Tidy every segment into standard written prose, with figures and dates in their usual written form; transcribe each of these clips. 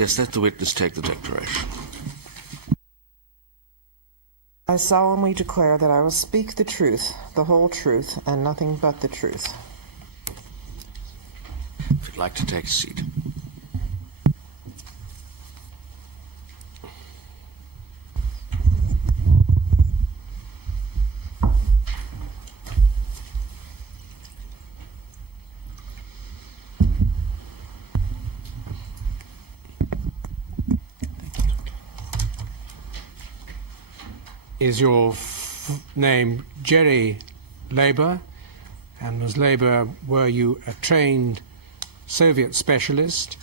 Yes, let the witness take the declaration. I solemnly declare that I will speak the truth, the whole truth, and nothing but the truth. If you'd like to take a seat. Is your name Jerry Leiber? And Ms. Leiber, were you a trained Soviet specialist,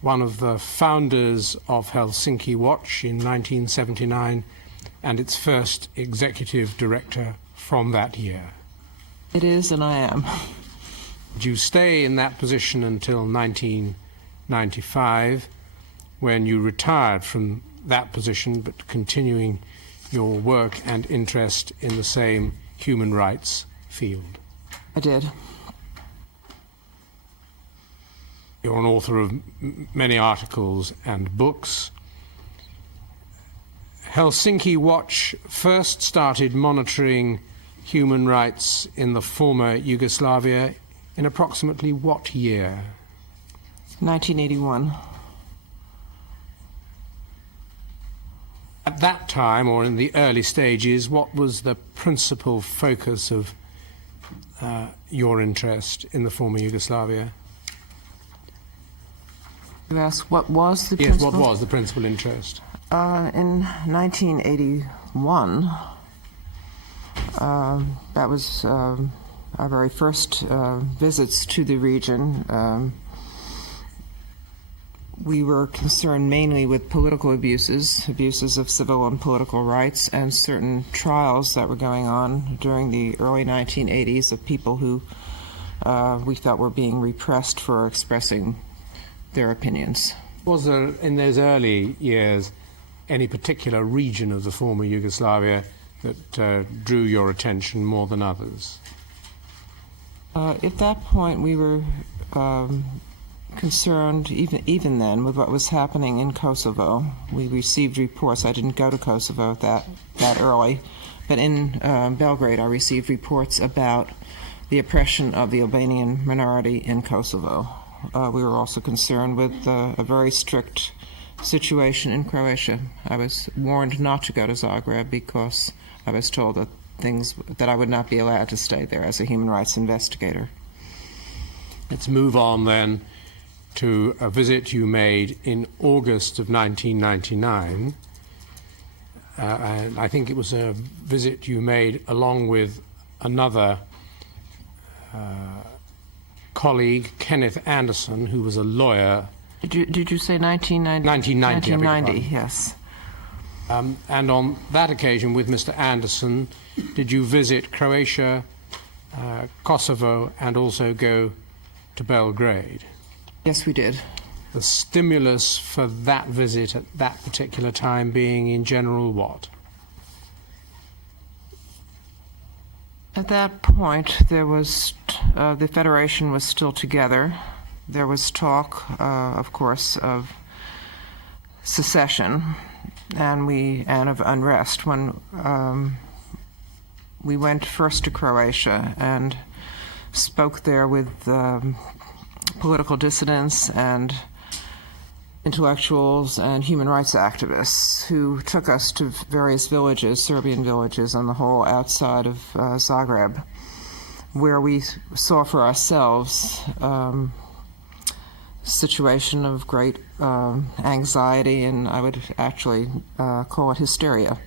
one of the founders of Helsinki Watch in 1979, and its first executive director from that year? It is, and I am. Did you stay in that position until 1995, when you retired from that position, but continuing your work and interest in the same human rights field? I did. You're an author of many articles and books. Helsinki Watch first started monitoring human rights in the former Yugoslavia in approximately what year? 1981. At that time, or in the early stages, what was the principal focus of your interest in the former Yugoslavia? You asked what was the Yes, principal? what was the principal interest? In 1981, that was our very first visits to the region. We were concerned mainly with political abuses of civil and political rights, and certain trials that were going on during the early 1980s of people who we thought were being repressed for expressing their opinions. Was there, in those early years, any particular region of the former Yugoslavia that drew your attention more than others? At that point, we were concerned, even then, with what was happening in Kosovo. We received reports. I didn't go to Kosovo that early, but in Belgrade, I received reports about the oppression of the Albanian minority in Kosovo. We were also concerned with a very strict situation in Croatia. I was warned not to go to Zagreb because I was told that I would not be allowed to stay there as a human rights investigator. Let's move on then to a visit you made in August of 1999. And I think it was a visit you made along with another colleague, Kenneth Anderson, who was a lawyer. Did you say 1990? 1990, yes. And on that occasion, with Mr. Anderson, did you visit Croatia, Kosovo, and also go to Belgrade? Yes, we did. The stimulus for that visit at that particular time being, in general, what? At that point, there was the Federation was still together. There was talk, of course, of secession and of unrest. When we went first to Croatia and spoke there with political dissidents and intellectuals and human rights activists who took us to various villages, Serbian villages on the whole outside of Zagreb, where we saw for ourselves a situation of great anxiety, and I would actually call it hysteria.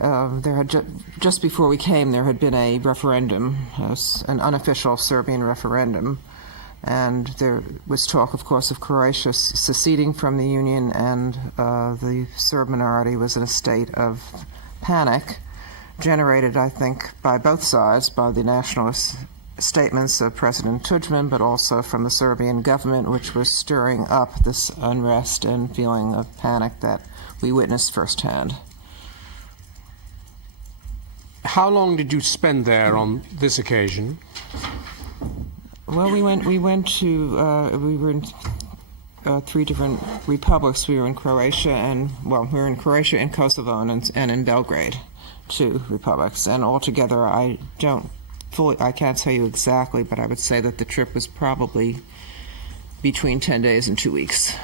There had just before we came, there had been a referendum, an unofficial Serbian referendum, and there was talk, of course, of Croatia seceding from the Union, and the Serb minority was in a state of panic, generated, I think, by both sides, by the nationalist statements of President Tudjman, but also from the Serbian government, which was stirring up this unrest and feeling of panic that we witnessed firsthand. How long did you spend there on this occasion? Well, we were in three different republics. We were in Croatia and in Kosovo and in Belgrade, 2 republics. And altogether, I can't tell you exactly, but I would say that the trip was probably between 10 days and 2 weeks.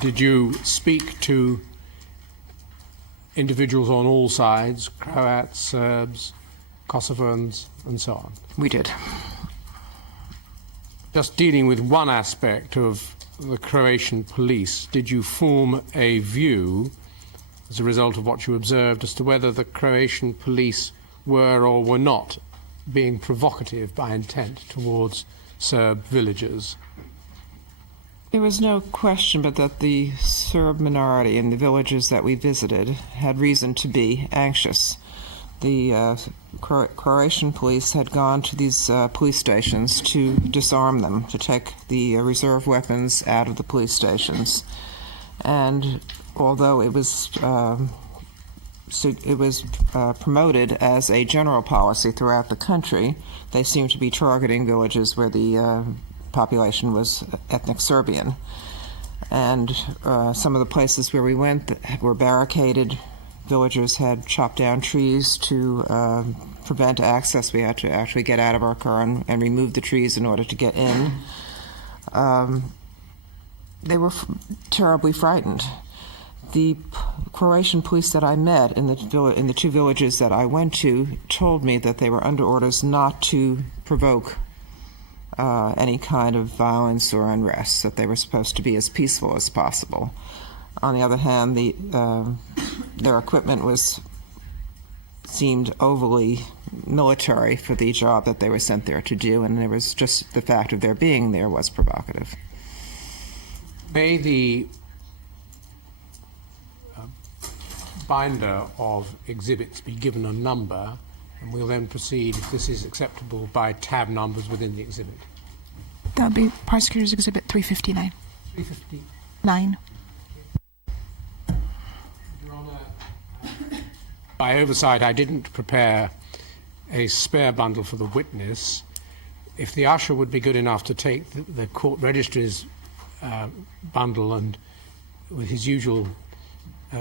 Did you speak to individuals on all sides, Croats, Serbs, Kosovans, and so on? We did. Just dealing with one aspect of the Croatian police, did you form a view, as a result of what you observed, as to whether the Croatian police were or were not being provocative by intent towards Serb villagers? There was no question but that the Serb minority in the villages that we visited had reason to be anxious. The Croatian police had gone to these police stations to disarm them, to take the reserve weapons out of the police stations. And although it was promoted as a general policy throughout the country, they seemed to be targeting villages where the population was ethnic Serbian. And some of the places where we went were barricaded. Villagers had chopped down trees to prevent access. We had to actually get out of our car and remove the trees in order to get in. They were terribly frightened. The Croatian police that I met in the 2 villages that I went to told me that they were under orders not to provoke any kind of violence or unrest, that they were supposed to be as peaceful as possible. On the other hand, their equipment seemed overly military for the job that they were sent there to do, and there was just the fact of their being there was provocative. May the binder of exhibits be given a number, and we'll then proceed, if this is acceptable, by tab numbers within the exhibit. That would be Prosecutor's Exhibit 359. 359. Your Honour, by oversight, I didn't prepare a spare bundle for the witness. If the usher would be good enough to take the court registrar's bundle and, with his usual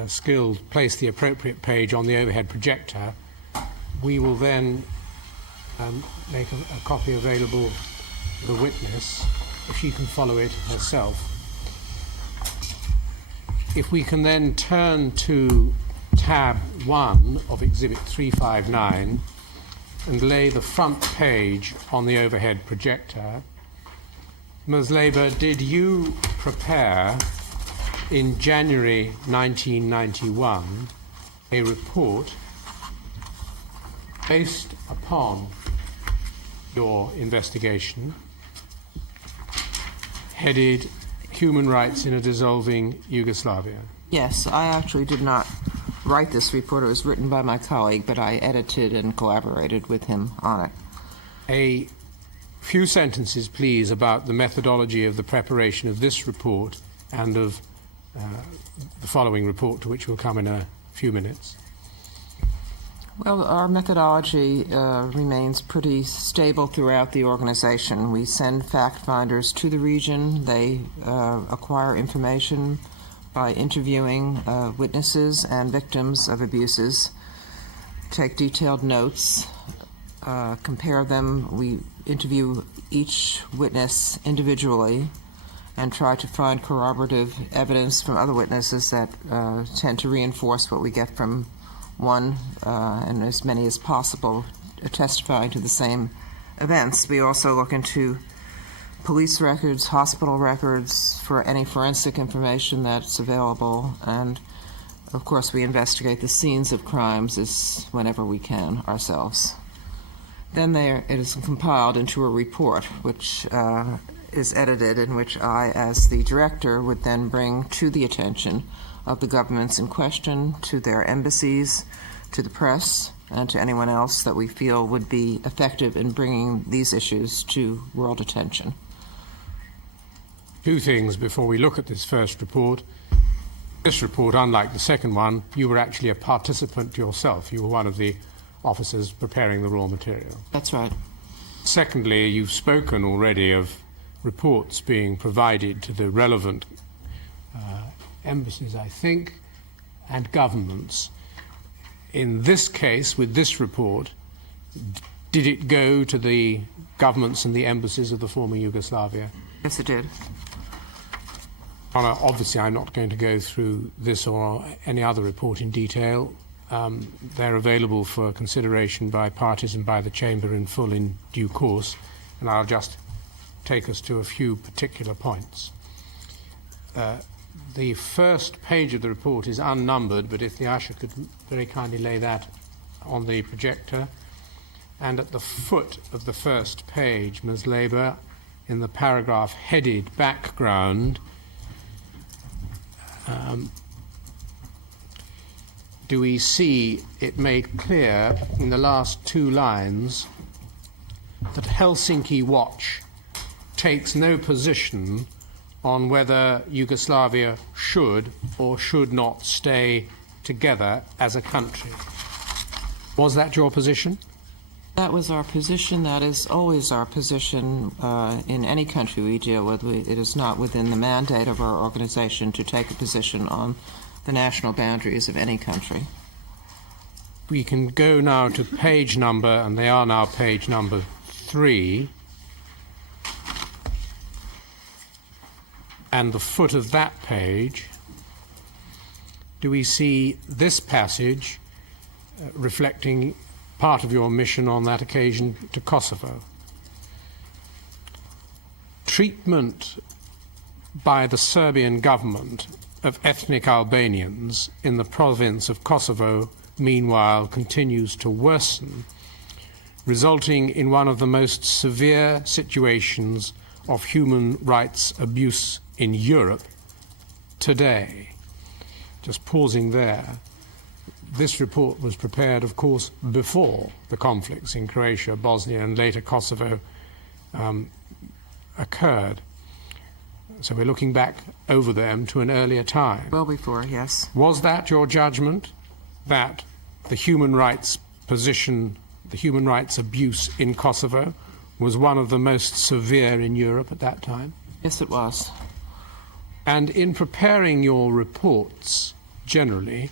skill, place the appropriate page on the overhead projector, we will then make a copy available to the witness, if she can follow it herself. If we can then turn to tab 1 of Exhibit 359 and lay the front page on the overhead projector. Ms. Labour, did you prepare in January 1991 a report based upon your investigation headed Human Rights in a Dissolving Yugoslavia? Yes, I actually did not write this report. It was written by my colleague, but I edited and collaborated with him on it. A few sentences, please, about the methodology of the preparation of this report and of the following report, to which we'll come in a few minutes. Well, our methodology remains pretty stable throughout the organization. We send fact finders to the region. They acquire information by interviewing witnesses and victims of abuses, take detailed notes, compare them. We interview each witness individually and try to find corroborative evidence from other witnesses that tend to reinforce what we get from one, and as many as possible testifying to the same events. We also look into police records, hospital records, for any forensic information that's available, and of course we investigate the scenes of crimes whenever we can ourselves. Then it is compiled into a report which is edited, in which I, as the director, would then bring to the attention of the governments in question, to their embassies, to the press, and to anyone else that we feel would be effective in bringing these issues to world attention. Two things before we look at this first report. This report, unlike the second one, you were actually a participant yourself. You were one of the officers preparing the raw material. That's right. Secondly, you've spoken already of reports being provided to the relevant embassies, I think, and governments. In this case, with this report, did it go to the governments and the embassies of the former Yugoslavia? Yes, it did. Obviously, I'm not going to go through this or any other report in detail. They're available for consideration by parties and by the Chamber in full in due course, and I'll just take us to a few particular points. The first page of the report is unnumbered, but if the usher could very kindly lay that on the projector. And at the foot of the first page, Ms. Labour, in the paragraph headed Background, do we see it made clear in the last two lines that Helsinki Watch takes no position on whether Yugoslavia should or should not stay together as a country. Was that your position? That was our position. That is always our position in any country we deal with. It is not within the mandate of our organization to take a position on the national boundaries of any country. We can go now to page number, and they are now page number 3. And the foot of that page, do we see this passage reflecting part of your mission on that occasion to Kosovo? Treatment by the Serbian government of ethnic Albanians in the province of Kosovo, meanwhile, continues to worsen, resulting in one of the most severe situations of human rights abuse in Europe today. Just pausing there. This report was prepared, of course, before the conflicts in Croatia, Bosnia, and later Kosovo occurred. So we're looking back over them to an earlier time. Well before, yes. Was that your judgment, that the human rights position, the human rights abuse in Kosovo was one of the most severe in Europe at that time? Yes, it was. And in preparing your reports, generally,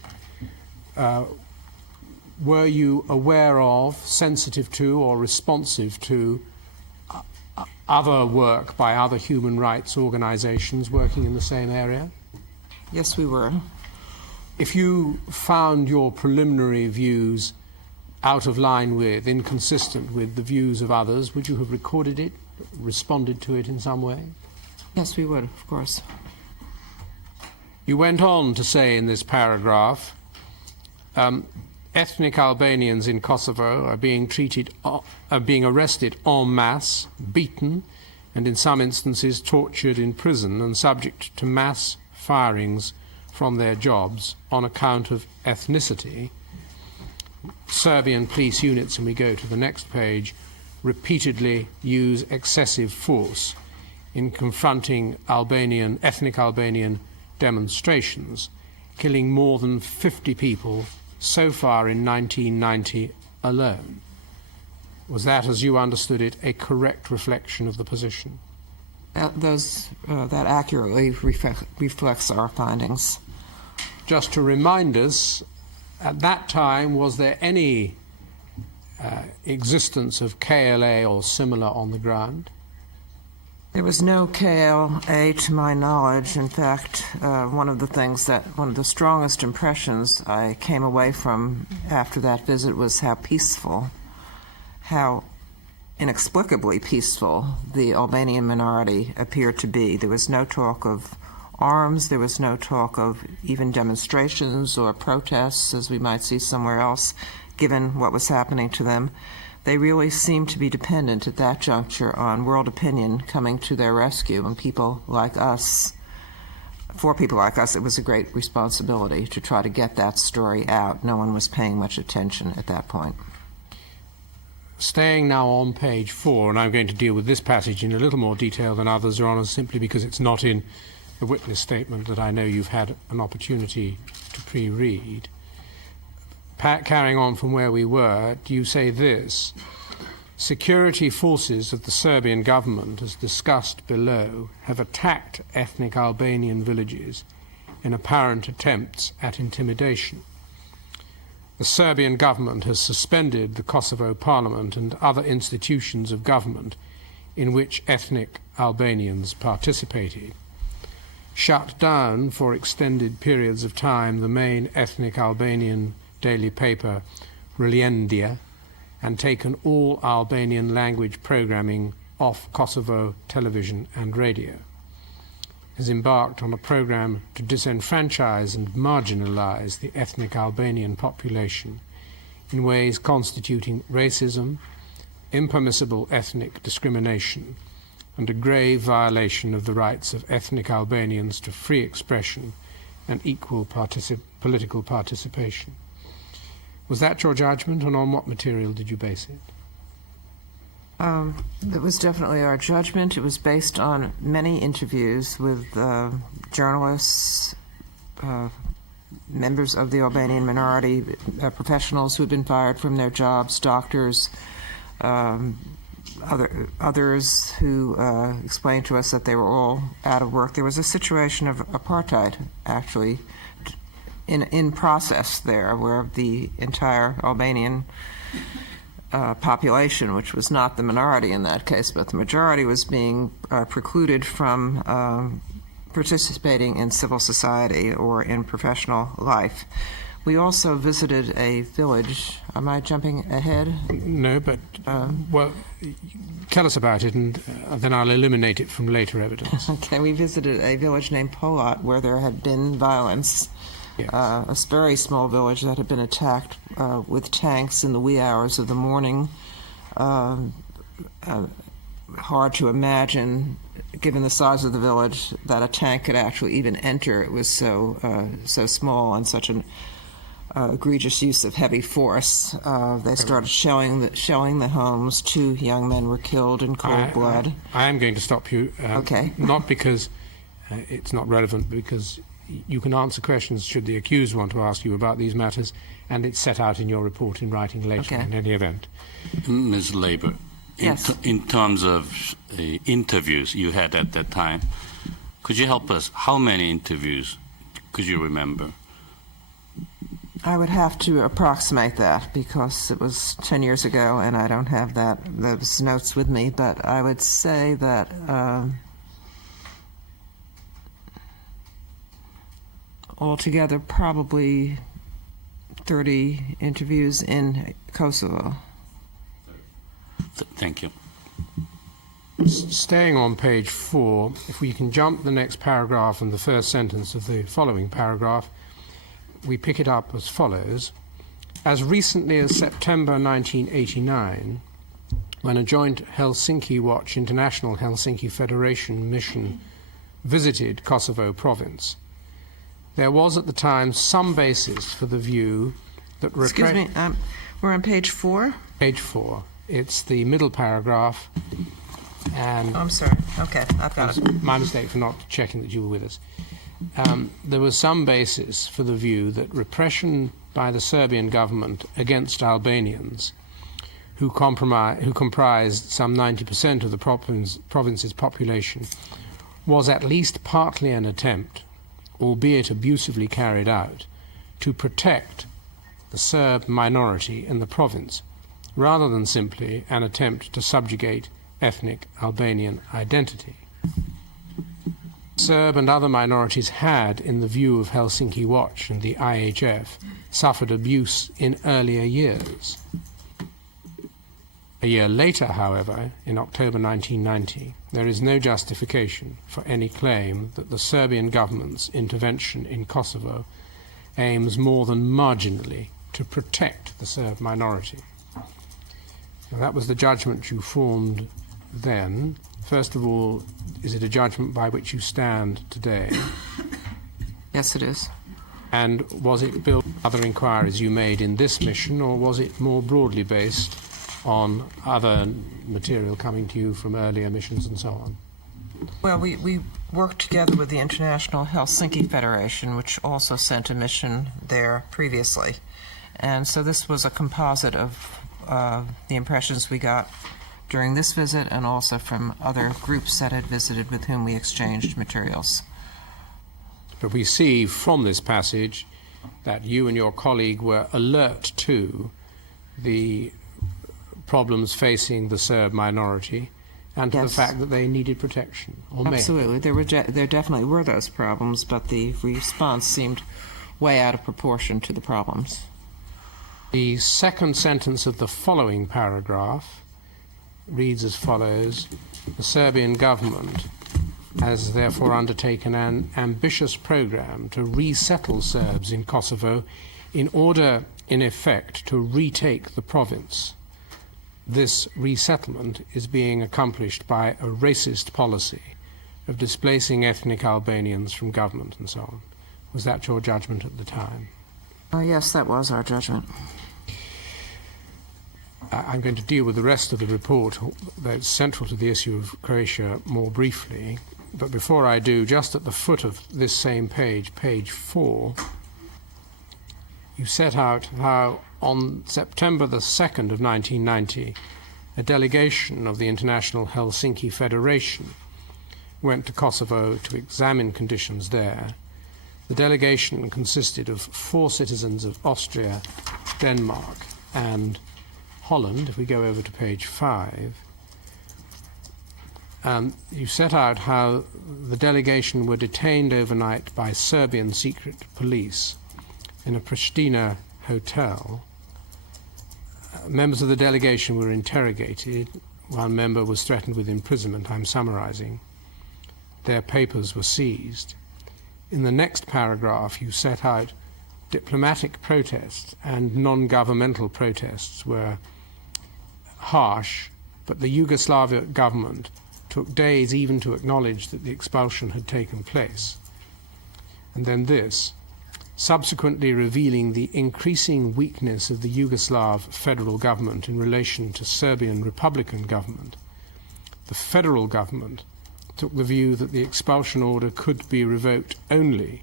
were you aware of, sensitive to, or responsive to other work by other human rights organizations working in the same area? Yes, we were. If you found your preliminary views out of line with, inconsistent with the views of others, would you have recorded it, responded to it in some way? Yes, we would, of course. You went on to say in this paragraph, ethnic Albanians in Kosovo are being arrested en masse, beaten, and in some instances tortured in prison and subject to mass firings from their jobs on account of ethnicity. Serbian police units, and we go to the next page, repeatedly use excessive force in confronting ethnic Albanian demonstrations, killing more than 50 people so far in 1990 alone. Was that, as you understood it, a correct reflection of the position? That accurately reflects our findings. Just to remind us, at that time, was there any existence of KLA or similar on the ground? There was no KLA to my knowledge. In fact, one of the strongest impressions I came away from after that visit was how peaceful, how inexplicably peaceful the Albanian minority appeared to be. There was no talk of arms, there was no talk of even demonstrations or protests, as we might see somewhere else, given what was happening to them. They really seemed to be dependent at that juncture on world opinion coming to their rescue, and people like us, for people like us, it was a great responsibility to try to get that story out. No one was paying much attention at that point. Staying now on page 4, and I'm going to deal with this passage in a little more detail than others, Your Honour, simply because it's not in the witness statement that I know you've had an opportunity to pre-read. Carrying on from where we were, do you say this? security forces of the Serbian government, as discussed below, have attacked ethnic Albanian villages in apparent attempts at intimidation. The Serbian government has suspended the Kosovo parliament and other institutions of government in which ethnic Albanians participated, shut down for extended periods of time the main ethnic Albanian daily paper Reliendia, and taken all Albanian language programming off Kosovo television and radio, has embarked on a program to disenfranchise and marginalise the ethnic Albanian population in ways constituting racism, impermissible ethnic discrimination, and a grave violation of the rights of ethnic Albanians to free expression and equal political participation. Was that your judgment, and on what material did you base it? It was definitely our judgment. It was based on many interviews with journalists, members of the Albanian minority, professionals who had been fired from their jobs, doctors, others who explained to us that they were all out of work. There was a situation of apartheid, actually, in process there, where the entire Albanian population, which was not the minority in that case, but the majority, was being precluded from participating in civil society or in professional life. We also visited a village. Am I jumping ahead? No, but, well, tell us about it, and then I'll eliminate it from later evidence. Okay, we visited a village named Polat where there had been violence. Yes. A very small village that had been attacked with tanks in the wee hours of the morning. Hard to imagine, given the size of the village, that a tank could actually even enter. It was so small, and such an egregious use of heavy force. They started shelling the homes. 2 young men were killed in cold blood. I am going to stop you. Okay. Not because it's not relevant, because you can answer questions should the accused want to ask you about these matters, and it's set out in your report in writing later. Okay. In any event. Ms. Labour, Yes. in terms of interviews you had at that time, could you help us? How many interviews could you remember? I would have to approximate that because it was 10 years ago and I don't have those notes with me, but I would say that altogether probably 30 interviews in Kosovo. Thank you. Staying on page 4, if we can jump the next paragraph and the first sentence of the following paragraph, we pick it up as follows. As recently as September 1989, when a joint Helsinki Watch International Helsinki Federation mission visited Kosovo province, there was at the time some basis for the view that... Excuse me, we're on page 4? Page 4. It's the middle paragraph, and... Oh, I'm sorry. Okay, I've got it. My mistake for not checking that you were with us. There was some basis for the view that repression by the Serbian government against Albanians, who comprised some 90% of the province's population, was at least partly an attempt, albeit abusively carried out, to protect the Serb minority in the province, rather than simply an attempt to subjugate ethnic Albanian identity. Serb and other minorities had, in the view of Helsinki Watch and the IHF, suffered abuse in earlier years. A year later, however, in October 1990, there is no justification for any claim that the Serbian government's intervention in Kosovo aims more than marginally to protect the Serb minority. Now, that was the judgment you formed then. First of all, is it a judgment by which you stand today? Yes, it is. And was it built on other inquiries you made in this mission, or was it more broadly based on other material coming to you from earlier missions and so on? Well, we worked together with the International Helsinki Federation, which also sent a mission there previously. And so this was a composite of the impressions we got during this visit and also from other groups that had visited with whom we exchanged materials. But we see from this passage that you and your colleague were alert to the problems facing the Serb minority and to the Yes. fact that they needed protection. Or may. Absolutely. There definitely were those problems, but the response seemed way out of proportion to the problems. The second sentence of the following paragraph reads as follows: the Serbian government has therefore undertaken an ambitious program to resettle Serbs in Kosovo in order, in effect, to retake the province. This resettlement is being accomplished by a racist policy of displacing ethnic Albanians from government and so on. Was that your judgment at the time? Yes, that was our judgment. I'm going to deal with the rest of the report that's central to the issue of Croatia more briefly. But before I do, just at the foot of this same page, page 4, you set out how on September the 2nd of 1990, a delegation of the International Helsinki Federation went to Kosovo to examine conditions there. The delegation consisted of 4 citizens of Austria, Denmark, and Holland. If we go over to page 5, you set out how the delegation were detained overnight by Serbian secret police in a Pristina hotel. Members of the delegation were interrogated. One member was threatened with imprisonment. I'm summarizing. Their papers were seized. In the next paragraph, you set out diplomatic protests and non-governmental protests were harsh, but the Yugoslavia government took days even to acknowledge that the expulsion had taken place. And then this, subsequently revealing the increasing weakness of the Yugoslav federal government in relation to Serbian Republican government. The federal government took the view that the expulsion order could be revoked only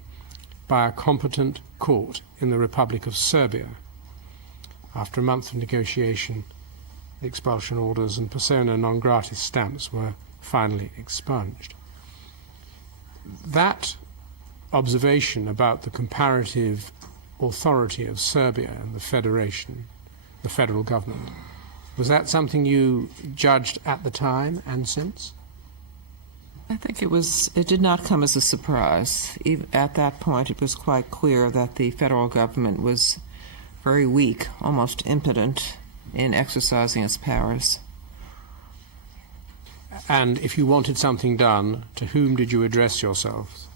by a competent court in the Republic of Serbia. After a month of negotiation, the expulsion orders and persona non grata stamps were finally expunged. That observation about the comparative authority of Serbia and the Federation, the federal government, was that something you judged at the time and since? I think it did not come as a surprise. Even at that point, it was quite clear that the federal government was very weak, almost impotent in exercising its powers. And if you wanted something done, to whom did you address yourself?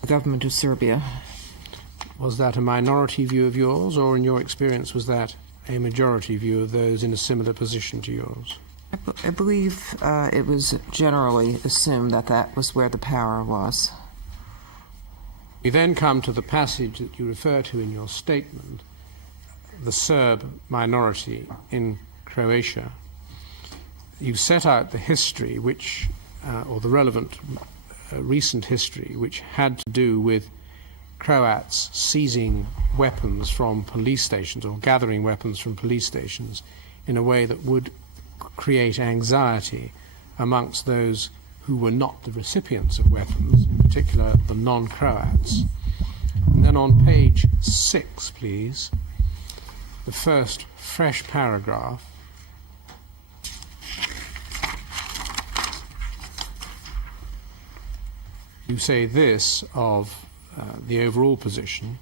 The government of Serbia. Was that a minority view of yours, or in your experience was that a majority view of those in a similar position to yours? I believe it was generally assumed that that was where the power was. We then come to the passage that you refer to in your statement, the Serb minority in Croatia. You set out the history which, or the relevant recent history, which had to do with Croats seizing weapons from police stations or gathering weapons from police stations in a way that would create anxiety amongst those who were not the recipients of weapons, in particular the non-Croats. And then on page 6, please, the first fresh paragraph, you say this of the overall position.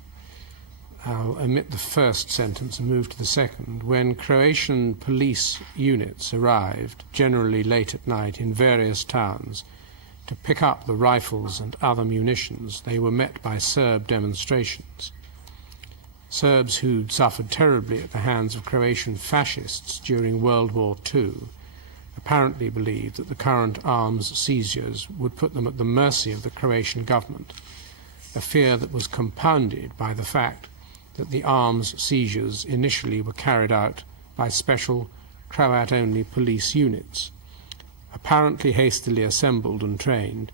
I'll omit the first sentence and move to the second. When Croatian police units arrived, generally late at night, in various towns to pick up the rifles and other munitions, they were met by Serb demonstrations. Serbs who'd suffered terribly at the hands of Croatian fascists during World War II apparently believed that the current arms seizures would put them at the mercy of the Croatian government, a fear that was compounded by the fact that the arms seizures initially were carried out by special Croat-only police units, apparently hastily assembled and trained,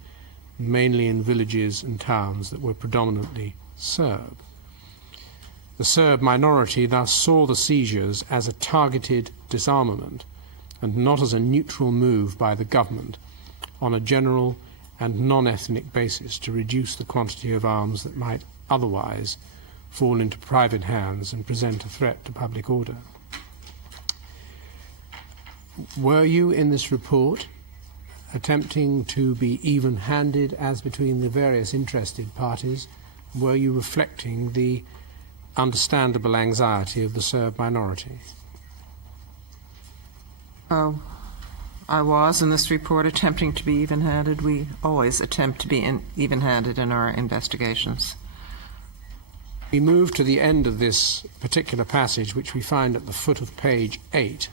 mainly in villages and towns that were predominantly Serb. The Serb minority thus saw the seizures as a targeted disarmament and not as a neutral move by the government on a general and non-ethnic basis to reduce the quantity of arms that might otherwise fall into private hands and present a threat to public order. Were you in this report attempting to be even-handed as between the various interested parties? Were you reflecting the understandable anxiety of the Serb minority? I was in this report attempting to be even-handed. We always attempt to be even-handed in our investigations. We move to the end of this particular passage, which we find at the foot of page 8.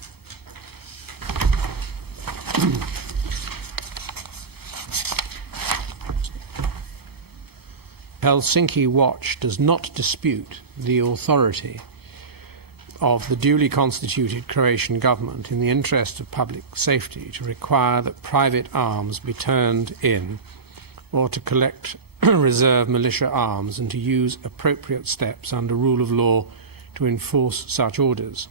Helsinki Watch does not dispute the authority of the duly constituted Croatian government in the interest of public safety to require that private arms be turned in or to collect reserve militia arms and to use appropriate steps under rule of law to enforce such orders.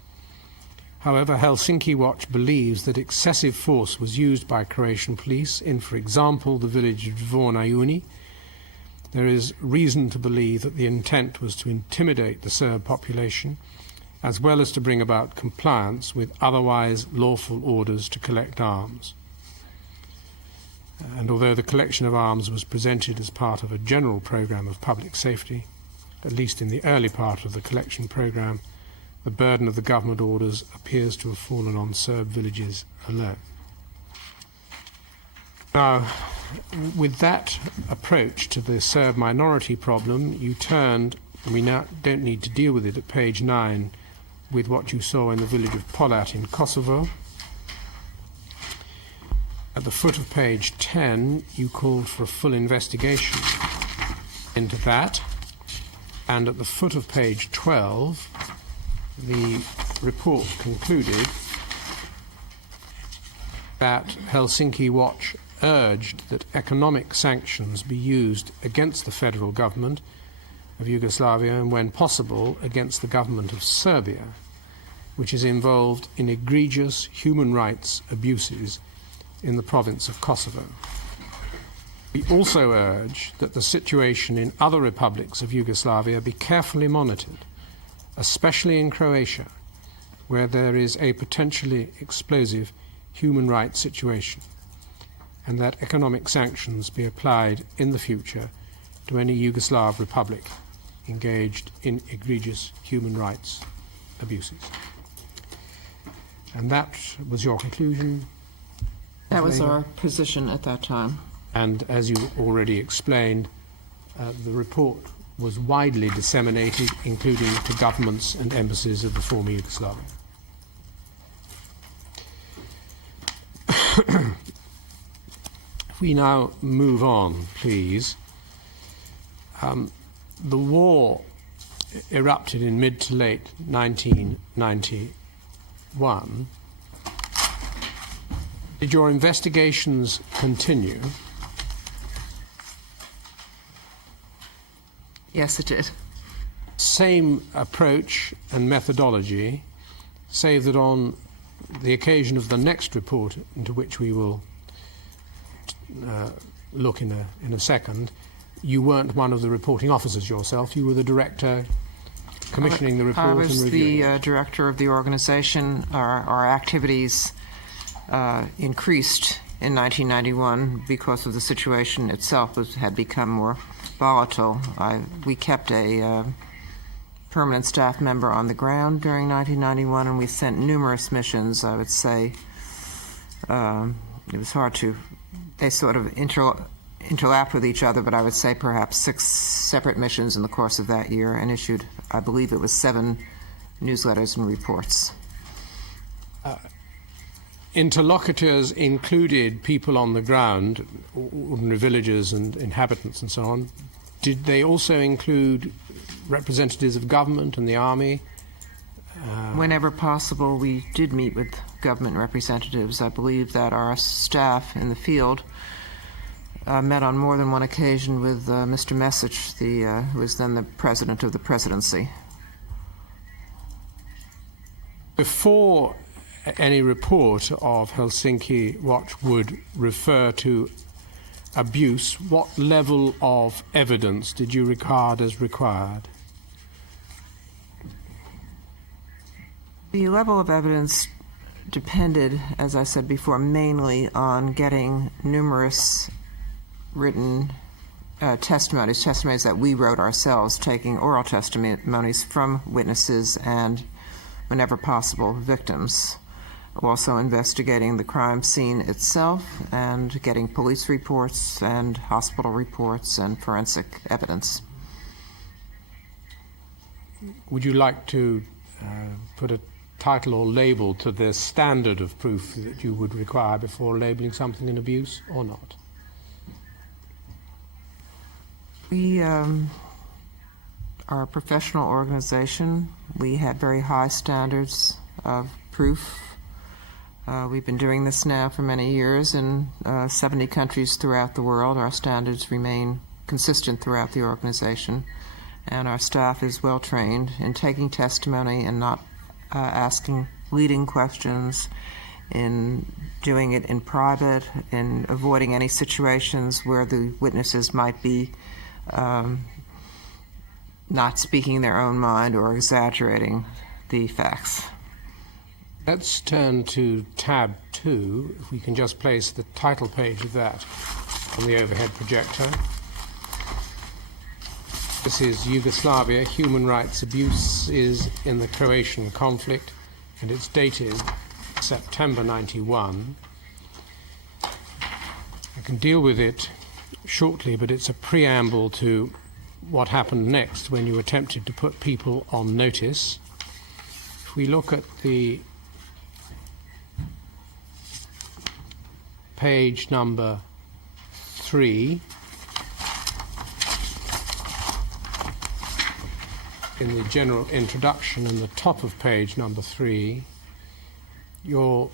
However, Helsinki Watch believes that excessive force was used by Croatian police in, for example, the village of Dvorna. There is reason to believe that the intent was to intimidate the Serb population, as well as to bring about compliance with otherwise lawful orders to collect arms. And although the collection of arms was presented as part of a general programme of public safety, at least in the early part of the collection programme, the burden of the government orders appears to have fallen on Serb villages alone. Now, with that approach to the Serb minority problem, you turned, and we now don't need to deal with it at page 9, with what you saw in the village of Polat in Kosovo. At the foot of page 10, you called for a full investigation into that. And at the foot of page 12, the report concluded that Helsinki Watch urged that economic sanctions be used against the federal government of Yugoslavia and, when possible, against the government of Serbia, which is involved in egregious human rights abuses in the province of Kosovo. We also urge that the situation in other republics of Yugoslavia be carefully monitored, especially in Croatia, where there is a potentially explosive human rights situation, and that economic sanctions be applied in the future to any Yugoslav republic engaged in egregious human rights abuses. And that was your conclusion? That was our position at that time. And as you already explained, the report was widely disseminated, including to governments and embassies of the former Yugoslavia. If we now move on, please. The war erupted in mid to late 1991. Did your investigations continue? Yes, it did. Same approach and methodology, save that on the occasion of the next report, into which we will look in a second, you weren't one of the reporting officers yourself. You were the director commissioning the report I and was reviewing the it. director of the organization. Our activities increased in 1991 because of the situation itself had become more volatile. We kept a permanent staff member on the ground during 1991, and we sent numerous missions. I would say it was hard to, they sort of interlap with each other, but I would say perhaps 6 separate missions in the course of that year, and issued, I believe it was 7 newsletters and reports. Interlocutors included people on the ground, ordinary villagers and inhabitants and so on. Did they also include representatives of government and the army? Whenever possible, we did meet with government representatives. I believe that our staff in the field met on more than one occasion with Mr. Mesic, who was then the president of the presidency. Before any report of Helsinki Watch would refer to abuse, what level of evidence did you regard as required? The level of evidence depended, as I said before, mainly on getting numerous written testimonies that we wrote ourselves, taking oral testimonies from witnesses and, whenever possible, victims. Also investigating the crime scene itself and getting police reports and hospital reports and forensic evidence. Would you like to put a title or label to the standard of proof that you would require before labeling something an abuse or not? We are a professional organization. We have very high standards of proof. We've been doing this now for many years in 70 countries throughout the world. Our standards remain consistent throughout the organization, and our staff is well trained in taking testimony and not asking leading questions, in doing it in private, in avoiding any situations where the witnesses might be not speaking their own mind or exaggerating the facts. Let's turn to tab 2, if we can just place the title page of that on the overhead projector. This is Yugoslavia, Human Rights Abuses in the Croatian Conflict, and it's dated September 91. I can deal with it shortly, but it's a preamble to what happened next when you attempted to put people on notice. If we look at the page number 3, in the general introduction, in the top of page number 3, your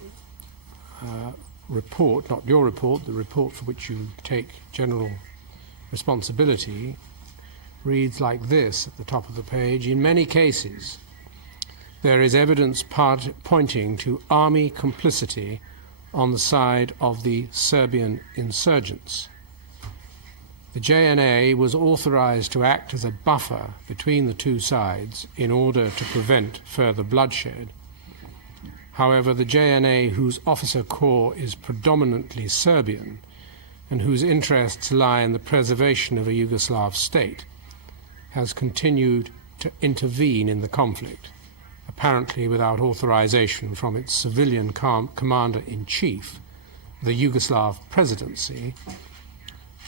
report, not your report, the report for which you take general responsibility, reads like this at the top of the page: in many cases, there is evidence pointing to army complicity on the side of the Serbian insurgents. The JNA was authorized to act as a buffer between the two sides in order to prevent further bloodshed. However, the JNA, whose officer corps is predominantly Serbian and whose interests lie in the preservation of a Yugoslav state, has continued to intervene in the conflict, apparently without authorization from its civilian commander-in-chief, the Yugoslav presidency.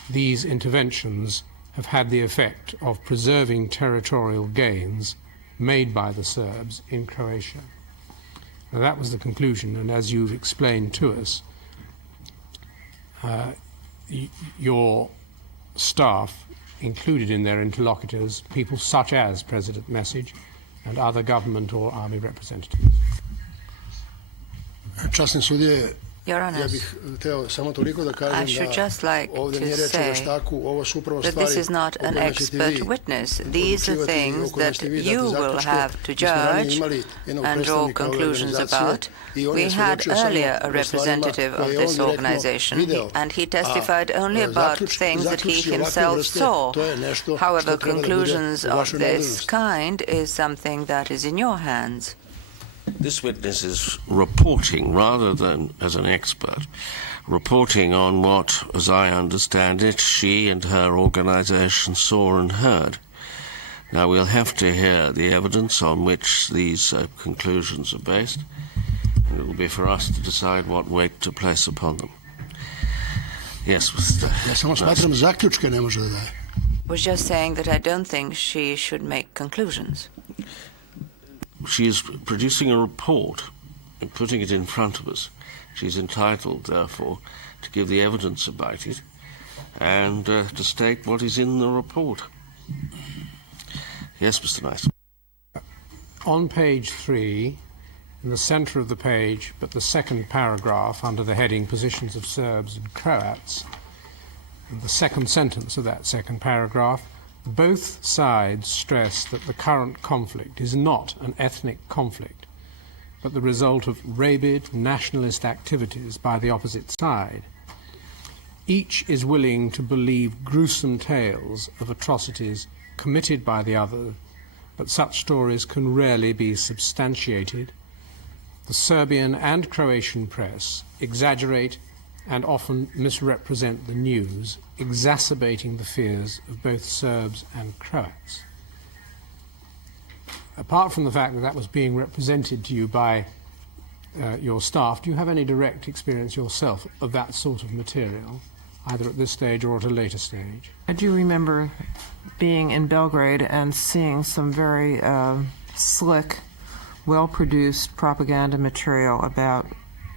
These interventions have had the effect of preserving territorial gains made by the Serbs in Croatia. Now, that was the conclusion, and as you've explained to us, your staff included in their interlocutors people such as President Mesić and other government or army representatives. Časni sudije, Your ja Honors, bih hteo samo toliko da I kažem should da just like ovdje to nije reč o say veštaku, ovo su upravo that stvari this is not o an kojima ćete expert vi witness. These are odlučivati i o things kojima that ćete vi dati you will zaključke. have to Mi smo ranije judge imali jednog and draw predstavnika ove conclusions organizacije about. i on je We had svedočio samo earlier a o stvarima representative of koje je on this direktno organization, video. and he testified only about Zaključci things that he ovakve himself vrste, saw. to je nešto što However, treba da bude conclusions u of vašoj this nadležnosti. kind is something that is in your hands. This witness is reporting rather than as an expert, reporting on what, as I understand it, she and her organization saw and heard. Now we'll have to hear the evidence on which these conclusions are based, and it will be for us to decide what weight to place upon them. Yes, Mr. Ja samo smatram zaključke ne može da daje. Was just saying that I don't think she should make conclusions. She is producing a report and putting it in front of us. She's entitled, therefore, to give the evidence about it and to state what is in the report. Yes, Mr. Knight. On page 3, in the center of the page, but the second paragraph under the heading Positions of Serbs and Croats, and the second sentence of that second paragraph, both sides stress that the current conflict is not an ethnic conflict, but the result of rabid nationalist activities by the opposite side. Each is willing to believe gruesome tales of atrocities committed by the other, but such stories can rarely be substantiated. The Serbian and Croatian press exaggerate and often misrepresent the news, exacerbating the fears of both Serbs and Croats. Apart from the fact that that was being represented to you by your staff, do you have any direct experience yourself of that sort of material, either at this stage or at a later stage? I do remember being in Belgrade and seeing some very slick, well-produced propaganda material about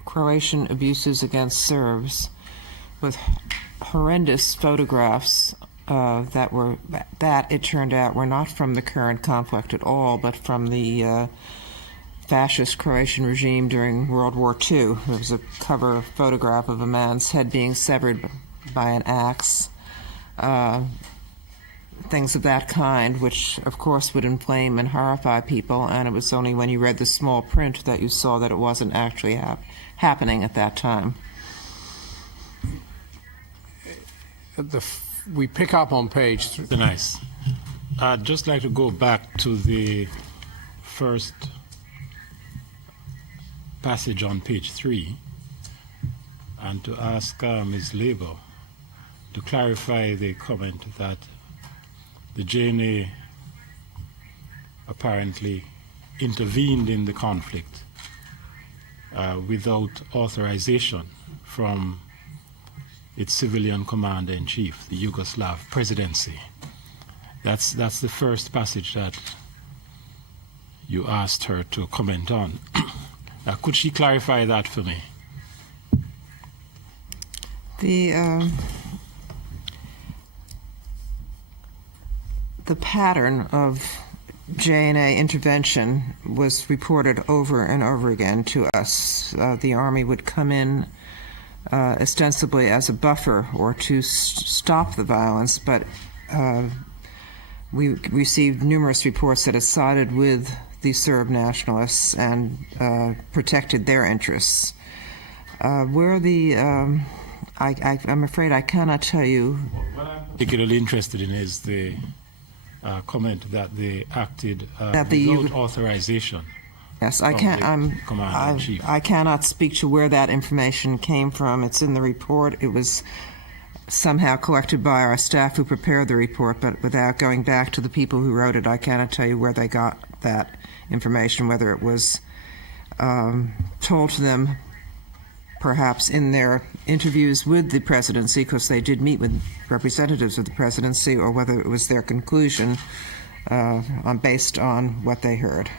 Croatian abuses against Serbs, with horrendous photographs that it turned out were not from the current conflict at all, but from the fascist Croatian regime during World War II. There was a cover photograph of a man's head being severed by an axe, things of that kind, which of course would inflame and horrify people, and it was only when you read the small print that you saw that it wasn't actually happening at that time. We pick up on page 3. Nice. I'd just like to go back to the first passage on page 3 and to ask Ms. Labour to clarify the comment that the JNA apparently intervened in the conflict without authorization from its civilian commander-in-chief, the Yugoslav presidency. That's the first passage that you asked her to comment on. Could she clarify that for me? The pattern of JNA intervention was reported over and over again to us. The Army would come in ostensibly as a buffer or to stop the violence, but we received numerous reports that it sided with the Serb nationalists and protected their interests. I'm afraid I cannot tell you. What I'm particularly interested in is the comment that they acted without authorization. Yes, I can't. I cannot speak to where that information came from. It's in the report. It was somehow collected by our staff who prepared the report, but without going back to the people who wrote it, I cannot tell you where they got that information, whether it was told to them perhaps in their interviews with the presidency, because they did meet with representatives of the presidency, or whether it was their conclusion based on what they heard.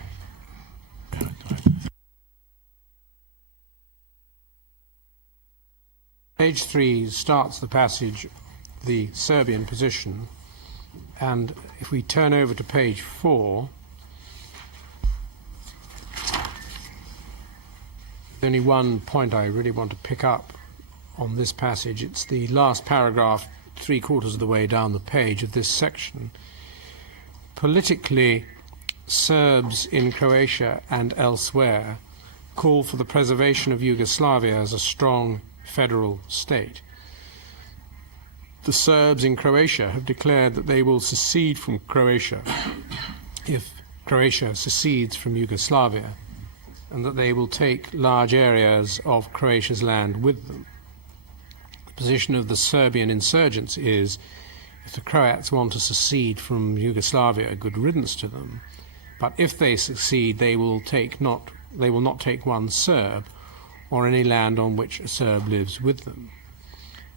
Page 3 starts the passage, the Serbian position, and if we turn over to page 4, there's only one point I really want to pick up on this passage. It's the last paragraph, 3/4 of the way down the page of this section. Politically, Serbs in Croatia and elsewhere call for the preservation of Yugoslavia as a strong federal state. The Serbs in Croatia have declared that they will secede from Croatia if Croatia secedes from Yugoslavia, and that they will take large areas of Croatia's land with them. The position of the Serbian insurgents is, if the Croats want to secede from Yugoslavia, good riddance to them. But if they succeed, they will not take one Serb or any land on which a Serb lives with them.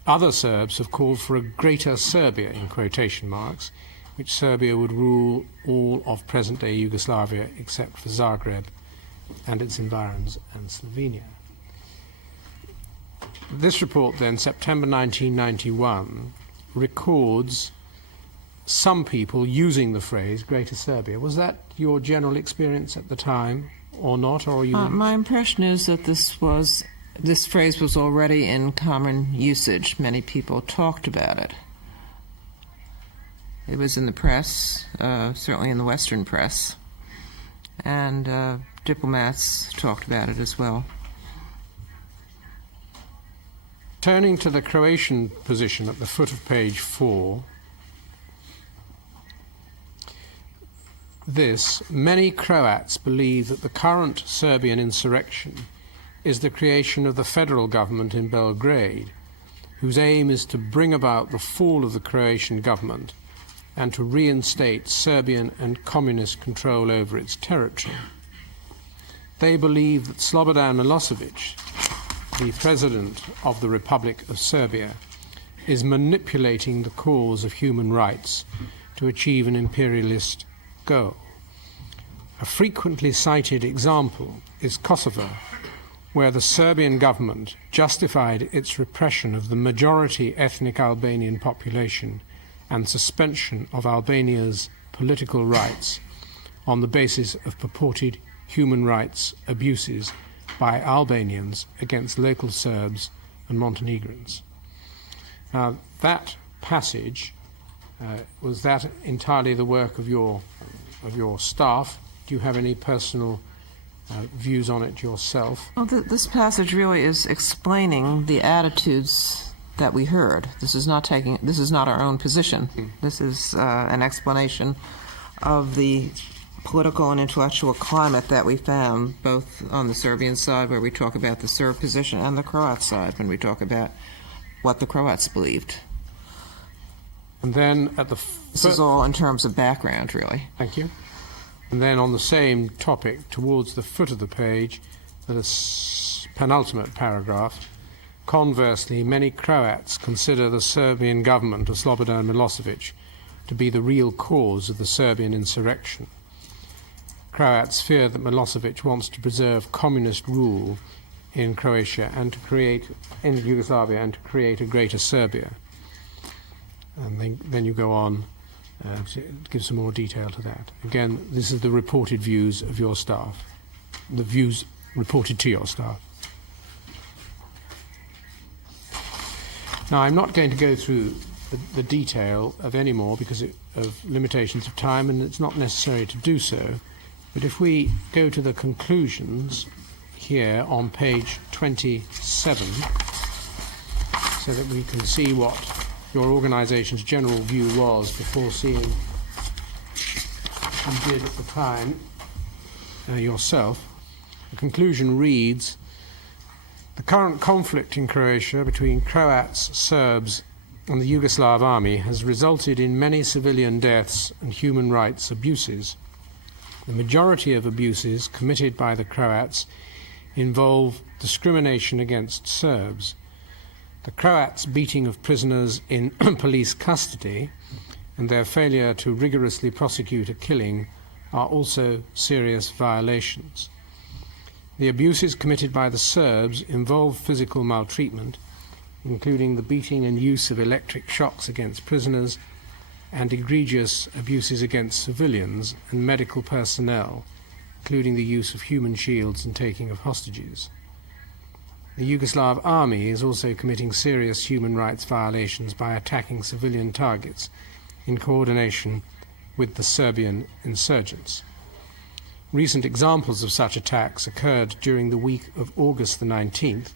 Other Serbs have called for a greater Serbia, in quotation marks, which Serbia would rule all of present-day Yugoslavia except for Zagreb and its environs and Slovenia. This report then, September 1991, records some people using the phrase Greater Serbia. Was that your general experience at the time or not? Or you... My impression is that this phrase was already in common usage. Many people talked about it. It was in the press, certainly in the Western press. And diplomats talked about it as well. Turning to the Croatian position at the foot of page 4, many Croats believe that the current Serbian insurrection is the creation of the federal government in Belgrade, whose aim is to bring about the fall of the Croatian government and to reinstate Serbian and communist control over its territory. They believe that Slobodan Milosevic, the President of the Republic of Serbia, is manipulating the cause of human rights to achieve an imperialist goal. A frequently cited example is Kosovo, where the Serbian government justified its repression of the majority ethnic Albanian population and suspension of Albania's political rights on the basis of purported human rights abuses by Albanians against local Serbs and Montenegrins. Now, that passage, was that entirely the work of your staff? Do you have any personal views on it yourself? Well, this passage really is explaining the attitudes that we heard. This is not our own position. This is an explanation of the political and intellectual climate that we found, both on the Serbian side, where we talk about the Serb position, and the Croat side, when we talk about what the Croats believed. And then at the... This is all in terms of background, really. Thank you. And then on the same topic, towards the foot of the page, the penultimate paragraph, conversely, many Croats consider the Serbian government of Slobodan Milosevic to be the real cause of the Serbian insurrection. Croats fear that Milosevic wants to preserve communist rule in Croatia and to create, in Yugoslavia, and to create a greater Serbia. And then you go on to give some more detail to that. Again, this is the reported views of your staff, the views reported to your staff. Now, I'm not going to go through the detail of any more because of limitations of time, and it's not necessary to do so. But if we go to the conclusions here on page 27, so that we can see what your organisation's general view was before seeing what you did at the time yourself. The conclusion reads, the current conflict in Croatia between Croats, Serbs and the Yugoslav army has resulted in many civilian deaths and human rights abuses. The majority of abuses committed by the Croats involve discrimination against Serbs. The Croats' beating of prisoners in police custody and their failure to rigorously prosecute a killing are also serious violations. The abuses committed by the Serbs involve physical maltreatment, including the beating and use of electric shocks against prisoners, and egregious abuses against civilians and medical personnel, including the use of human shields and taking of hostages. The Yugoslav army is also committing serious human rights violations by attacking civilian targets in coordination with the Serbian insurgents. Recent examples of such attacks occurred during the week of August the 19th,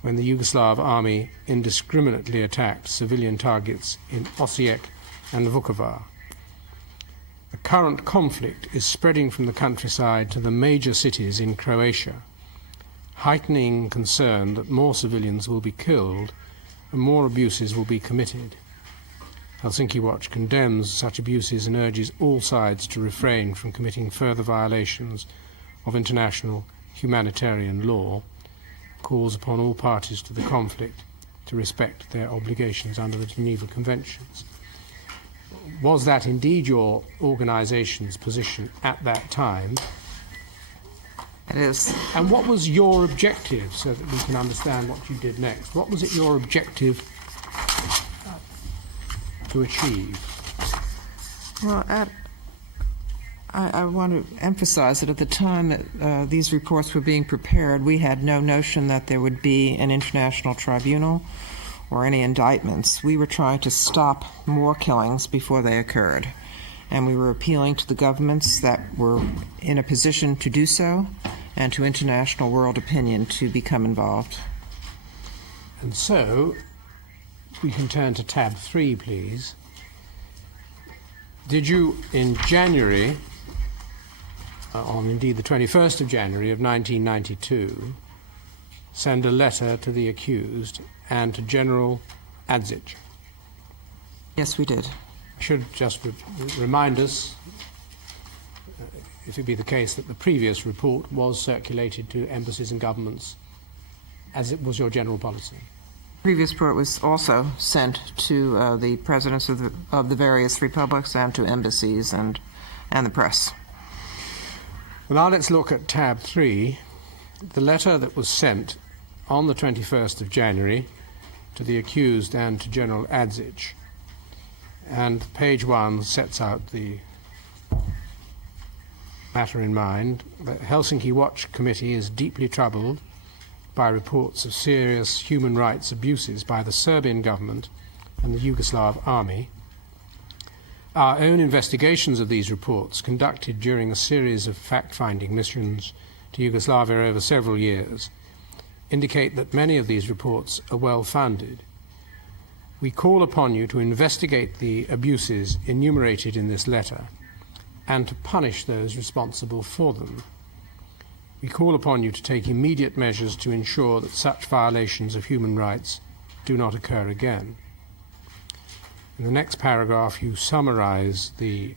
when the Yugoslav army indiscriminately attacked civilian targets in Osijek and Vukovar. The current conflict is spreading from the countryside to the major cities in Croatia, heightening concern that more civilians will be killed and more abuses will be committed. Helsinki Watch condemns such abuses and urges all sides to refrain from committing further violations of international humanitarian law, calls upon all parties to the conflict to respect their obligations under the Geneva Conventions. Was that indeed your organisation's position at that time? It is. And what was your objective, so that we can understand what you did next? What was it your objective to achieve? Well, I want to emphasize that at the time that these reports were being prepared, we had no notion that there would be an international tribunal or any indictments. We were trying to stop more killings before they occurred. and we were appealing to the governments that were in a position to do so and to international world opinion to become involved. And so, we can turn to tab 3, please. Did you, in January, on indeed the 21st of January of 1992, send a letter to the accused and to General Adzic? Yes, we did. I should just remind us, if it be the case that the previous report was circulated to embassies and governments, as it was your general policy. The previous report was also sent to the presidents of the various republics and to embassies and the press. Well, now let's look at tab 3, the letter that was sent on the 21st of January to the accused and to General Adzic. And page 1 sets out the matter in mind. The Helsinki Watch Committee is deeply troubled by reports of serious human rights abuses by the Serbian government and the Yugoslav army. Our own investigations of these reports, conducted during a series of fact-finding missions to Yugoslavia over several years, indicate that many of these reports are well-founded. We call upon you to investigate the abuses enumerated in this letter and to punish those responsible for them. We call upon you to take immediate measures to ensure that such violations of human rights do not occur again. In the next paragraph, you summarize the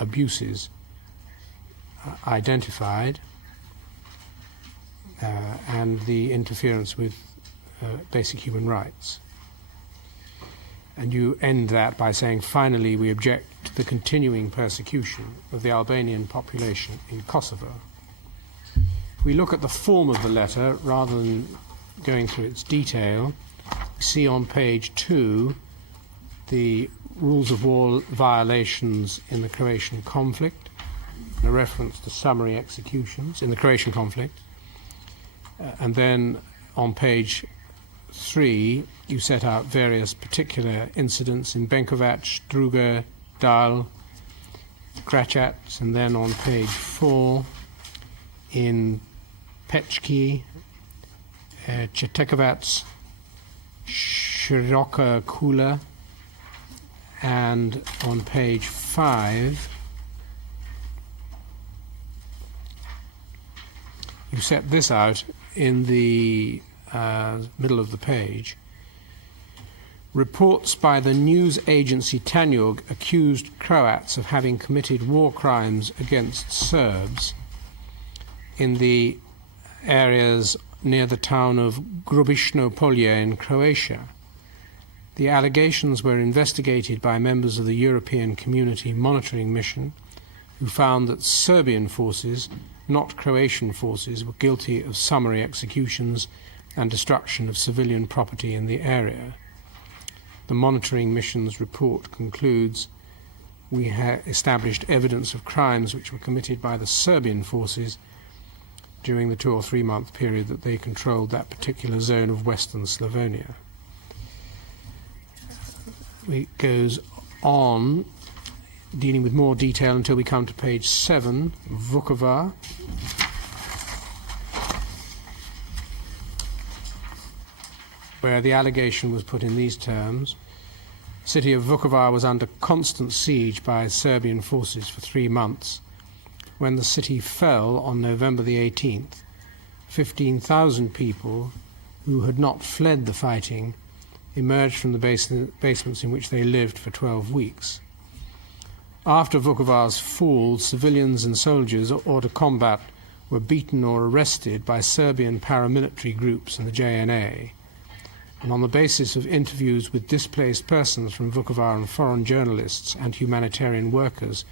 abuses identified and the interference with basic human rights. And you end that by saying, finally, we object to the continuing persecution of the Albanian population in Kosovo. If we look at the form of the letter, rather than going through its detail, we see on page 2 the rules of war violations in the Croatian conflict, and a reference to summary executions in the Croatian conflict. And then on page 3, you set out various particular incidents in Benkovac, Struga, Dal, Krachac, and then on page 4, in Pečki, Četekovac, Široka Kula, and on page 5, you set this out in the middle of the page. Reports by the news agency Tanjug accused Croats of having committed war crimes against Serbs in the areas near the town of Grubišno Polje in Croatia. The allegations were investigated by members of the European Community Monitoring Mission, who found that Serbian forces, not Croatian forces, were guilty of summary executions and destruction of civilian property in the area. The monitoring mission's report concludes, we have established evidence of crimes which were committed by the Serbian forces during the 2 or 3 month period that they controlled that particular zone of Western Slavonia. It goes on, dealing with more detail until we come to page 7, Vukovar. Where the allegation was put in these terms: the city of Vukovar was under constant siege by Serbian forces for 3 months. When the city fell on November the 18th, 15,000 people who had not fled the fighting emerged from the basements in which they lived for 12 weeks. After Vukovar's fall, civilians and soldiers hors de combat were beaten or arrested by Serbian paramilitary groups and the JNA. And on the basis of interviews with displaced persons from Vukovar and foreign journalists and humanitarian workers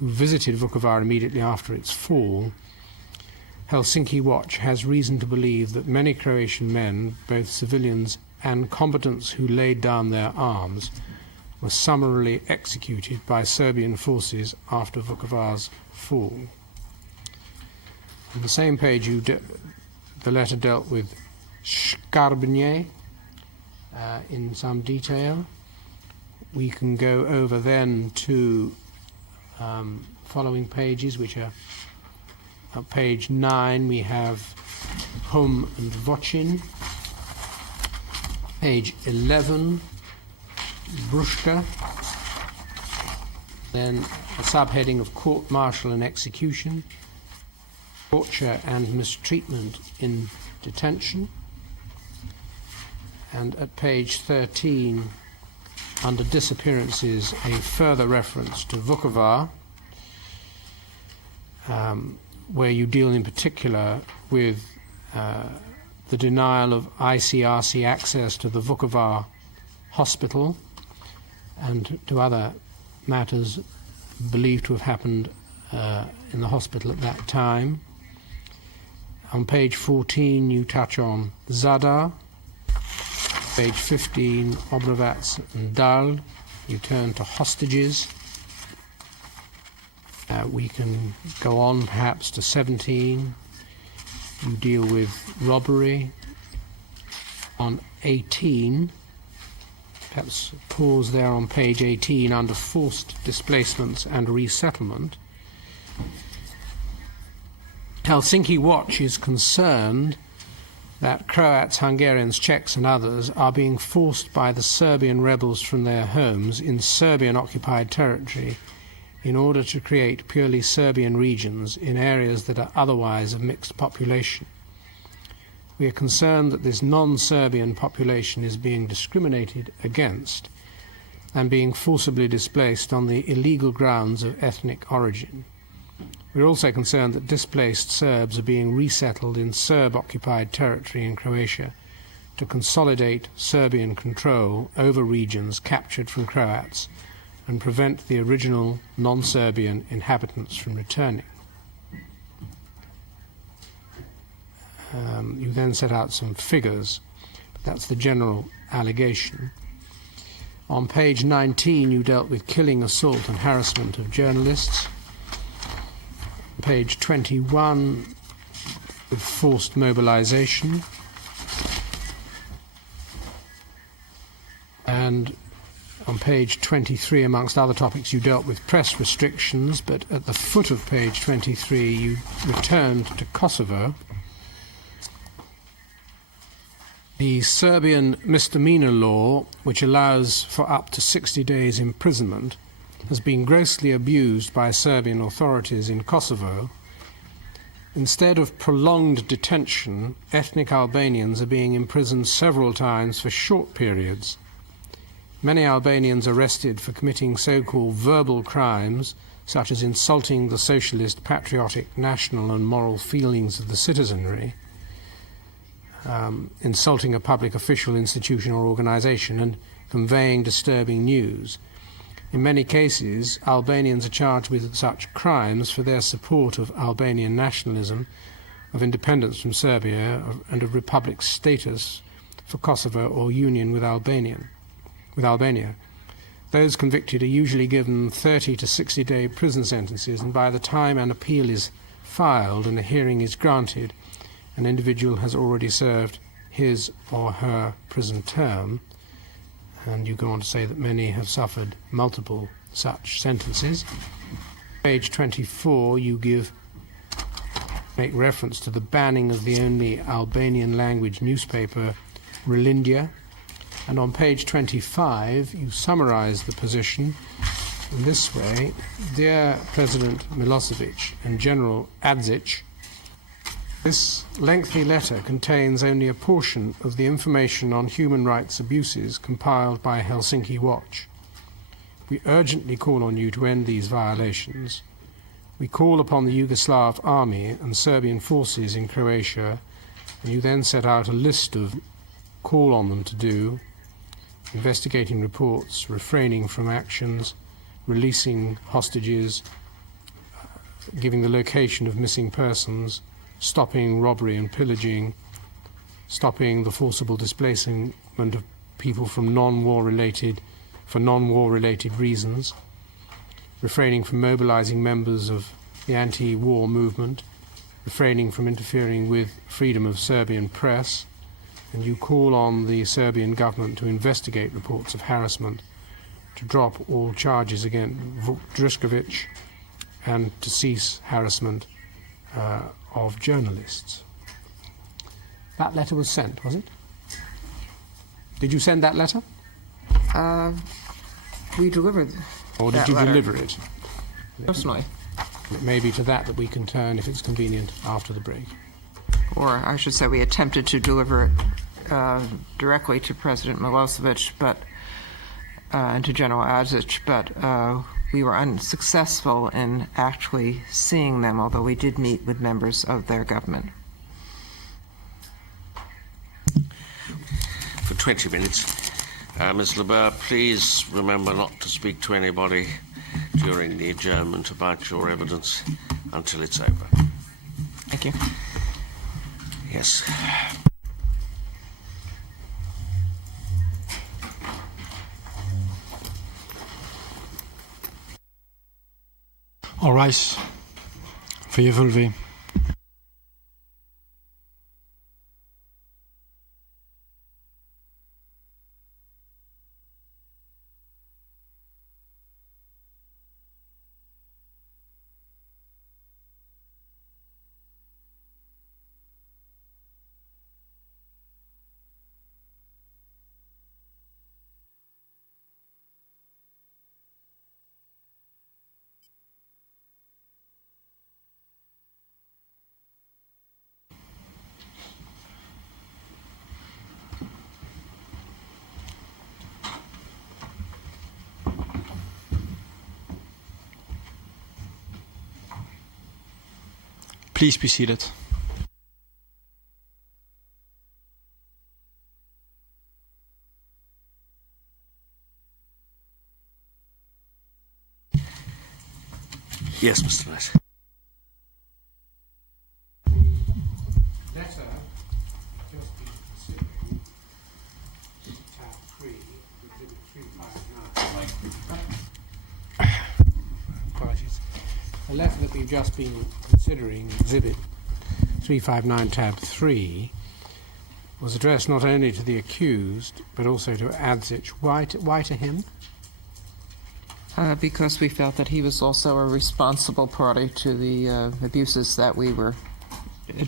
who visited Vukovar immediately after its fall, Helsinki Watch has reason to believe that many Croatian men, both civilians and combatants who laid down their arms, were summarily executed by Serbian forces after Vukovar's fall. On the same page, the letter dealt with Škabrnje in some detail. We can go over then to following pages, which are at page 9 we have Hum and Vocin. Page 11, Bruschka. Then a subheading of court martial and execution, torture and mistreatment in detention. And at page 13, under disappearances, a further reference to Vukovar, where you deal in particular with the denial of ICRC access to the Vukovar hospital and to other matters believed to have happened in the hospital at that time. On page 14 you touch on Zadar. Page 15, Obrovac and Dal, you turn to hostages. We can go on perhaps to 17. You deal with robbery. On 18, perhaps pause there on page 18 under forced displacements and resettlement. Helsinki Watch is concerned that Croats, Hungarians, Czechs and others are being forced by the Serbian rebels from their homes in Serbian-occupied territory in order to create purely Serbian regions in areas that are otherwise of mixed population. We are concerned that this non-Serbian population is being discriminated against and being forcibly displaced on the illegal grounds of ethnic origin. We are also concerned that displaced Serbs are being resettled in Serb-occupied territory in Croatia to consolidate Serbian control over regions captured from Croats and prevent the original non-Serbian inhabitants from returning. You then set out some figures, but that's the general allegation. On page 19 you dealt with killing, assault and harassment of journalists. Page 21 with forced mobilization. And on page 23, amongst other topics, you dealt with press restrictions, but at the foot of page 23 you returned to Kosovo. The Serbian misdemeanor law, which allows for up to 60 days imprisonment, has been grossly abused by Serbian authorities in Kosovo. Instead of prolonged detention, ethnic Albanians are being imprisoned several times for short periods. Many Albanians arrested for committing so-called verbal crimes, such as insulting the socialist, patriotic, national and moral feelings of the citizenry, insulting a public official, institution or organisation, and conveying disturbing news. In many cases, Albanians are charged with such crimes for their support of Albanian nationalism, of independence from Serbia, and of republic status for Kosovo or union with Albania. Those convicted are usually given 30 to 60-day prison sentences, and by the time an appeal is filed and a hearing is granted, an individual has already served his or her prison term. And you go on to say that many have suffered multiple such sentences. Page 24, you make reference to the banning of the only Albanian language newspaper, Relindia. And on page 25, you summarize the position in this way: Dear President Milosevic and General Adzic, this lengthy letter contains only a portion of the information on human rights abuses compiled by Helsinki Watch. We urgently call on you to end these violations. We call upon the Yugoslav army and Serbian forces in Croatia, and you then set out a list of call on them to do: investigating reports, refraining from actions, releasing hostages, giving the location of missing persons, stopping robbery and pillaging, stopping the forcible displacement of people from non-war related reasons, refraining from mobilizing members of the anti-war movement, refraining from interfering with freedom of Serbian press, and you call on the Serbian government to investigate reports of harassment, to drop all charges against Vučićević, and to cease harassment of journalists. That letter was sent, was it? Did you send that letter? We delivered Or did that you letter deliver it? personally. It may be to that we can turn, if it's convenient, after the break. Or I should say we attempted to deliver it directly to President Milosevic and to General Azic, but we were unsuccessful in actually seeing them, although we did meet with members of their government. For 20 minutes. Ms. LeBeau, please remember not to speak to anybody during the adjournment about your evidence until it's over. Thank you. Yes. All rise for your vulvae. Please be seated. Yes, Mr. Knight. Letter just been considering tab 3, exhibit 359. Apologies. A letter that we've just been considering, exhibit 359 tab 3, was addressed not only to the accused but also to Adzic. Why to him? Because we felt that he was also a responsible party to the abuses that we were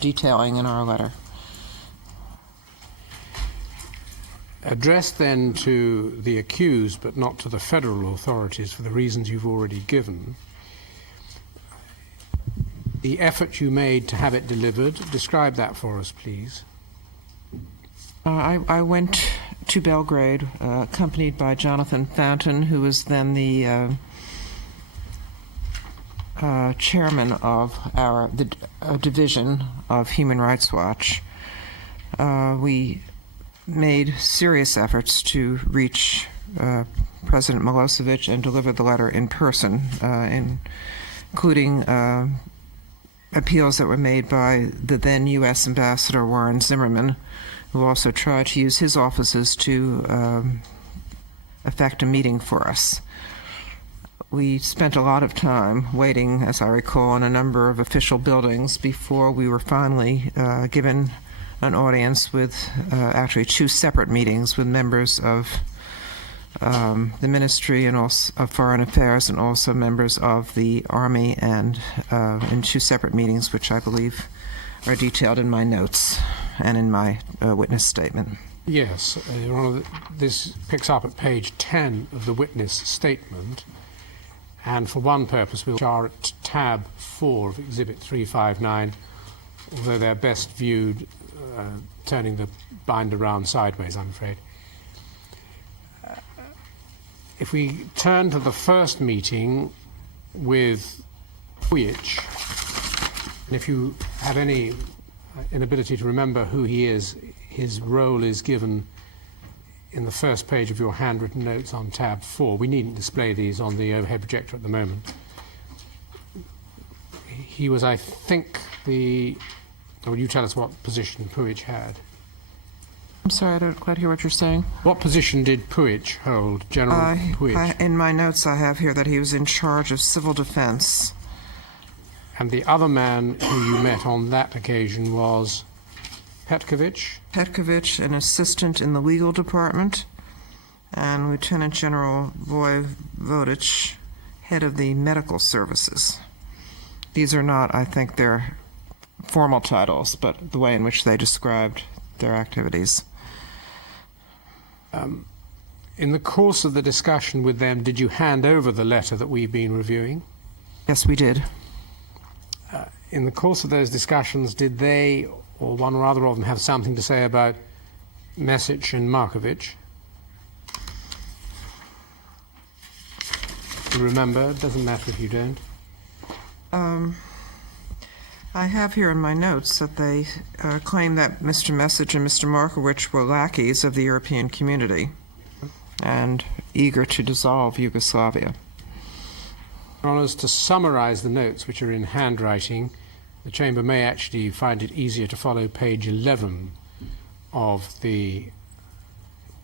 detailing in our letter. Addressed then to the accused but not to the federal authorities for the reasons you've already given. The effort you made to have it delivered, describe that for us, please. I went to Belgrade, accompanied by Jonathan Fountain, who was then the chairman of the division of Human Rights Watch. We made serious efforts to reach President Milosevic and deliver the letter in person, including appeals that were made by the then U.S. Ambassador Warren Zimmerman, who also tried to use his offices to effect a meeting for us. We spent a lot of time waiting, as I recall, in a number of official buildings before we were finally given an audience with actually 2 separate meetings with members of the Ministry and also of Foreign Affairs and also members of the Army, and in 2 separate meetings, which I believe are detailed in my notes and in my witness statement. Yes, Your Honour, this picks up at page 10 of the witness statement, and for one purpose we'll are at tab 4 of Exhibit 359, although they're best viewed turning the binder round sideways, I'm afraid. If we turn to the first meeting with Pujic, and if you have any inability to remember who he is, his role is given in the first page of your handwritten notes on tab 4. We needn't display these on the overhead projector at the moment. He was, I think, will you tell us what position Pujic had? I'm sorry, I don't quite hear what you're saying. What position did Pujic hold, General Pujic? In my notes I have here that he was in charge of civil defense. And the other man who you met on that occasion was Petkovic? Petkovic, an assistant in the legal department, and Lieutenant General Vojvodic, head of the medical services. These are not, I think, their formal titles, but the way in which they described their activities. In the course of the discussion with them, did you hand over the letter that we've been reviewing? Yes, we did. In the course of those discussions, did they, or one or other of them, have something to say about Mesic and Markovic? You remember? It doesn't matter if you don't. I have here in my notes that they claim that Mr. Mesic and Mr. Markovic were lackeys of the European community and eager to dissolve Yugoslavia. Your Honours, to summarise the notes, which are in handwriting, the Chamber may actually find it easier to follow page 11 of the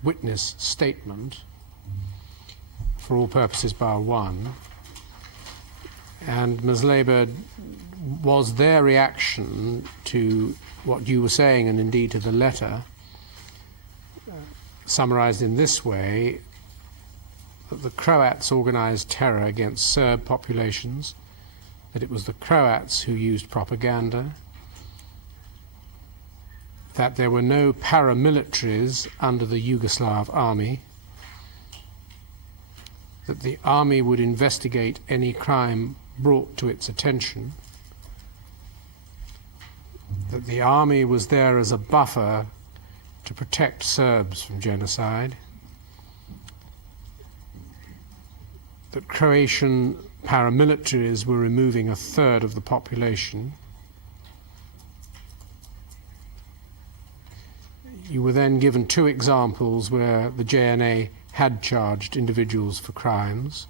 witness statement, for all purposes bar one. And Ms. Labour, was their reaction to what you were saying, and indeed to the letter, summarised in this way, that the Croats organised terror against Serb populations, that it was the Croats who used propaganda, that there were no paramilitaries under the Yugoslav army, that the army would investigate any crime brought to its attention, that the army was there as a buffer to protect Serbs from genocide, that Croatian paramilitaries were removing a third of the population. You were then given two examples where the JNA had charged individuals for crimes.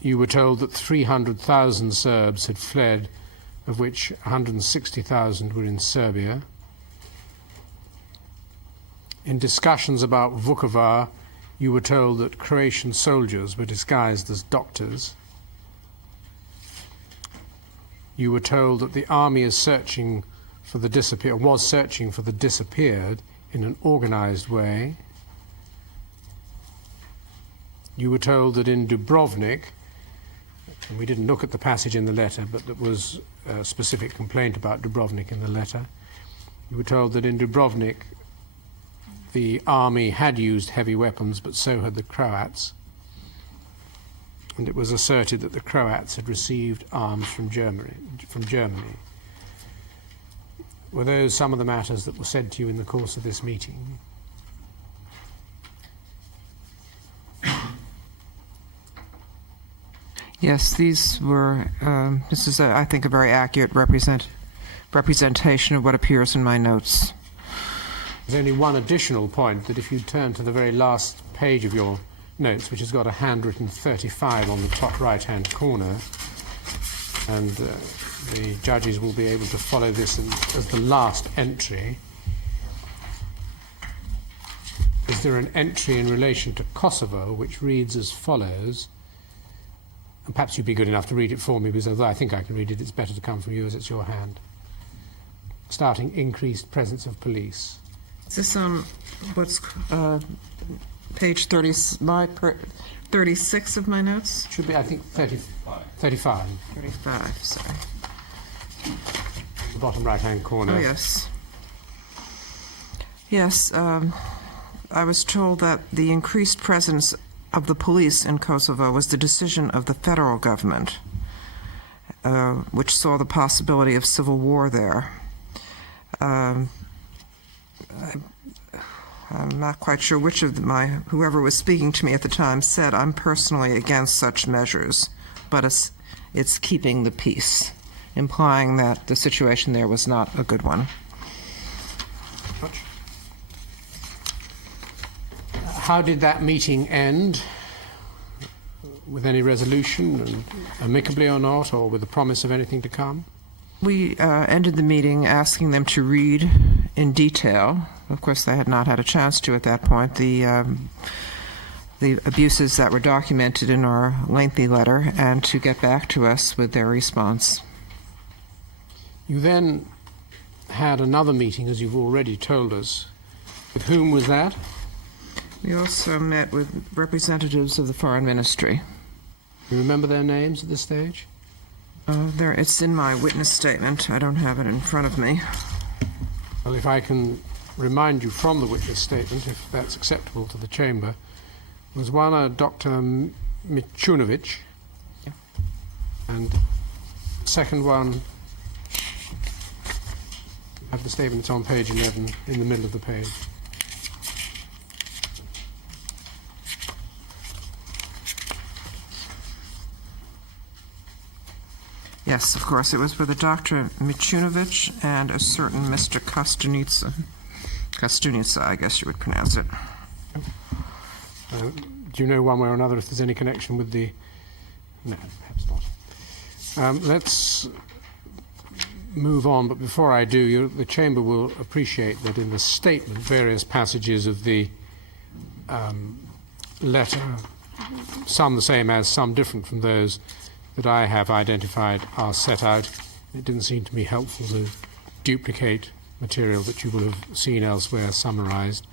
You were told that 300,000 Serbs had fled, of which 160,000 were in Serbia. In discussions about Vukovar, you were told that Croatian soldiers were disguised as doctors. You were told that the army is searching for the was searching for the disappeared in an organised way. You were told that in Dubrovnik, and we didn't look at the passage in the letter, but there was a specific complaint about Dubrovnik in the letter. You were told that in Dubrovnik the army had used heavy weapons, but so had the Croats. And it was asserted that the Croats had received arms from Germany. Were those some of the matters that were said to you in the course of this meeting? Yes, these were, this is, I think, a very accurate representation of what appears in my notes. There's only one additional point, that if you turn to the very last page of your notes, which has got a handwritten 35 on the top right-hand corner, and the judges will be able to follow this as the last entry. Is there an entry in relation to Kosovo which reads as follows? And perhaps you'd be good enough to read it for me, because although I think I can read it, it's better to come from you as it's your hand. Starting, increased presence of police. Is this on what's page 36 of my notes? Should be, I think, 35. 35, sorry. The bottom right-hand corner. Oh, yes. Yes, I was told that the increased presence of the police in Kosovo was the decision of the federal government, which saw the possibility of civil war there. I'm not quite sure which of whoever was speaking to me at the time said, I'm personally against such measures, but it's keeping the peace, implying that the situation there was not a good one. How did that meeting end? With any resolution, and amicably or not, or with a promise of anything to come? We ended the meeting asking them to read in detail. Of course, they had not had a chance to at that point. The abuses that were documented in our lengthy letter, and to get back to us with their response. You then had another meeting, as you've already told us. With whom was that? We also met with representatives of the Foreign Ministry. You remember their names at this stage? It's in my witness statement. I don't have it in front of me. Well, if I can remind you from the witness statement, if that's acceptable to the Chamber, was one a Dr. Milosevic, and the second one, I have the statement, it's on page 11, in the middle of the page. Yes, of course, it was with a Dr. Milosevic and a certain Mr. Kostunica, I guess you would pronounce it. Do you know one way or another if there's any connection with the... No, perhaps not. Let's move on, but before I do, the Chamber will appreciate that in the statement, various passages of the letter, some the same as, some different from those that I have identified, are set out. It didn't seem to me helpful to duplicate material that you will have seen elsewhere summarized.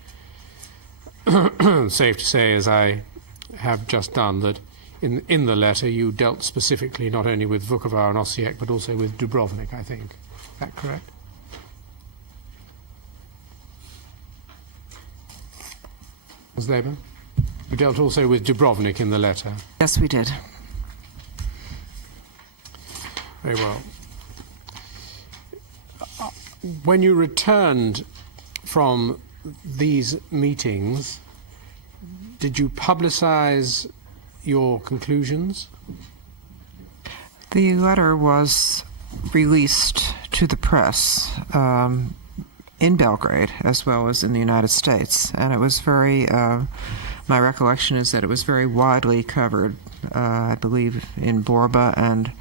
Safe to say, as I have just done, that in the letter you dealt specifically not only with Vukovar and Osijek, but also with Dubrovnik, I think. Is that correct? Ms. Labour? You dealt also with Dubrovnik in the letter. Yes, we did. Very well. When you returned from these meetings, did you publicize your conclusions? The letter was released to the press in Belgrade as well as in the United States, and it was very, my recollection is that it was very widely covered, I believe in Borba, and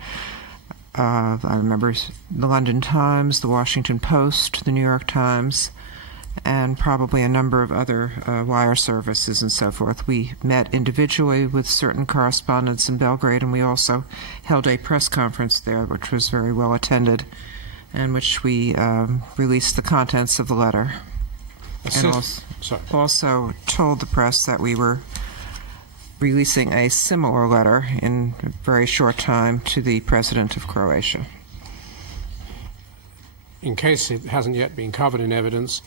I remember the London Times, the Washington Post, the New York Times, and probably a number of other wire services and so forth. We met individually with certain correspondents in Belgrade, and we also held a press conference there, which was very well attended, and which we released the contents of the letter. And also told the press that we were releasing a similar letter in a very short time to the President of Croatia. In case it hasn't yet been covered in evidence,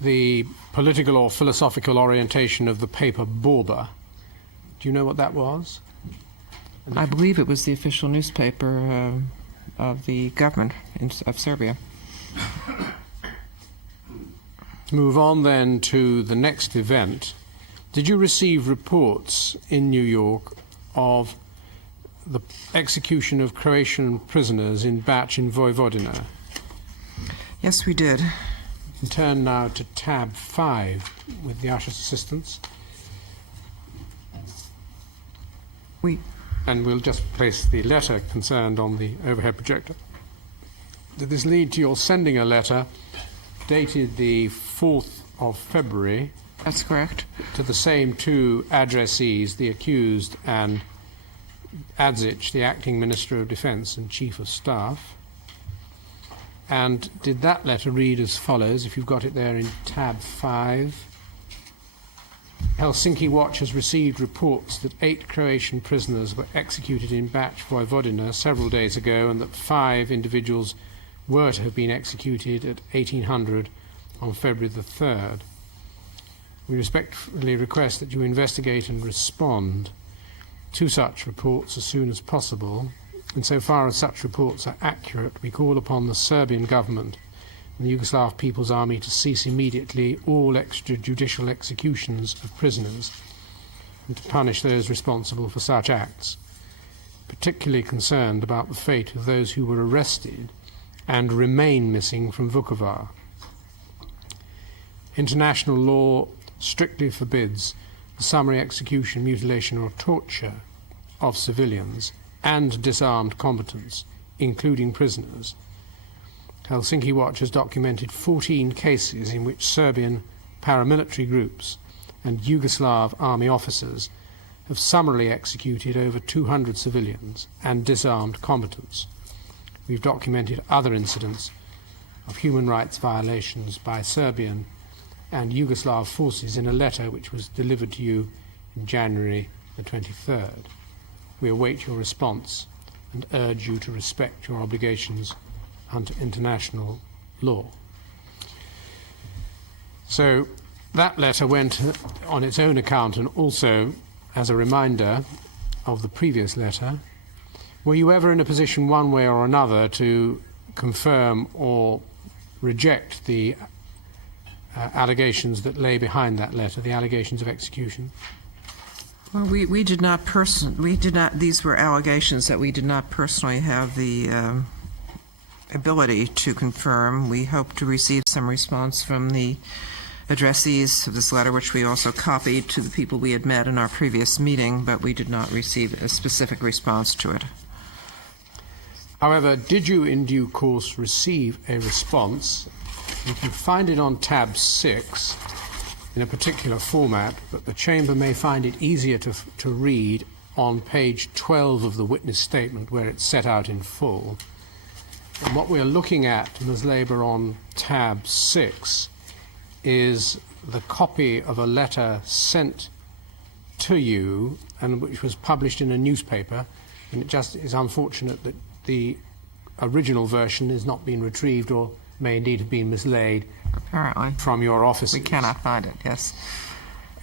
the political or philosophical orientation of the paper Borba, do you know what that was? I believe it was the official newspaper of the government of Serbia. Move on then to the next event. Did you receive reports in New York of the execution of Croatian prisoners in Bač in Vojvodina? Yes, we did. Turn now to tab 5 with the usher's assistance. And we'll just place the letter concerned on the overhead projector. Did this lead to your sending a letter dated the 4th of February? That's correct. To the same two addressees, the accused and Adzic, the acting Minister of Defence and Chief of Staff. And did that letter read as follows, if you've got it there in tab 5? Helsinki Watch has received reports that 8 Croatian prisoners were executed in Bač, Vojvodina several days ago, and that 5 individuals were to have been executed at 1800 on February the 3rd. We respectfully request that you investigate and respond to such reports as soon as possible. Insofar as such reports are accurate, we call upon the Serbian government and the Yugoslav People's Army to cease immediately all extrajudicial executions of prisoners and to punish those responsible for such acts, particularly concerned about the fate of those who were arrested and remain missing from Vukovar. International law strictly forbids the summary execution, mutilation or torture of civilians and disarmed combatants, including prisoners. Helsinki Watch has documented 14 cases in which Serbian paramilitary groups and Yugoslav army officers have summarily executed over 200 civilians and disarmed combatants. We've documented other incidents of human rights violations by Serbian and Yugoslav forces in a letter which was delivered to you in January the 23rd. We await your response and urge you to respect your obligations under international law. So that letter went on its own account and also as a reminder of the previous letter. Were you ever in a position one way or another to confirm or reject the allegations that lay behind that letter, the allegations of execution? Well, we did not these were allegations that we did not personally have the ability to confirm. We hope to receive some response from the addressees of this letter, which we also copied to the people we had met in our previous meeting, but we did not receive a specific response to it. However, did you in due course receive a response? You can find it on tab 6 in a particular format, but the Chamber may find it easier to read on page 12 of the witness statement, where it's set out in full. And what we're looking at, Ms. Labour, on tab 6 is the copy of a letter sent to you and which was published in a newspaper, and it just is unfortunate that the original version has not been retrieved or may indeed have been mislaid Apparently. from your offices. We cannot find it, yes.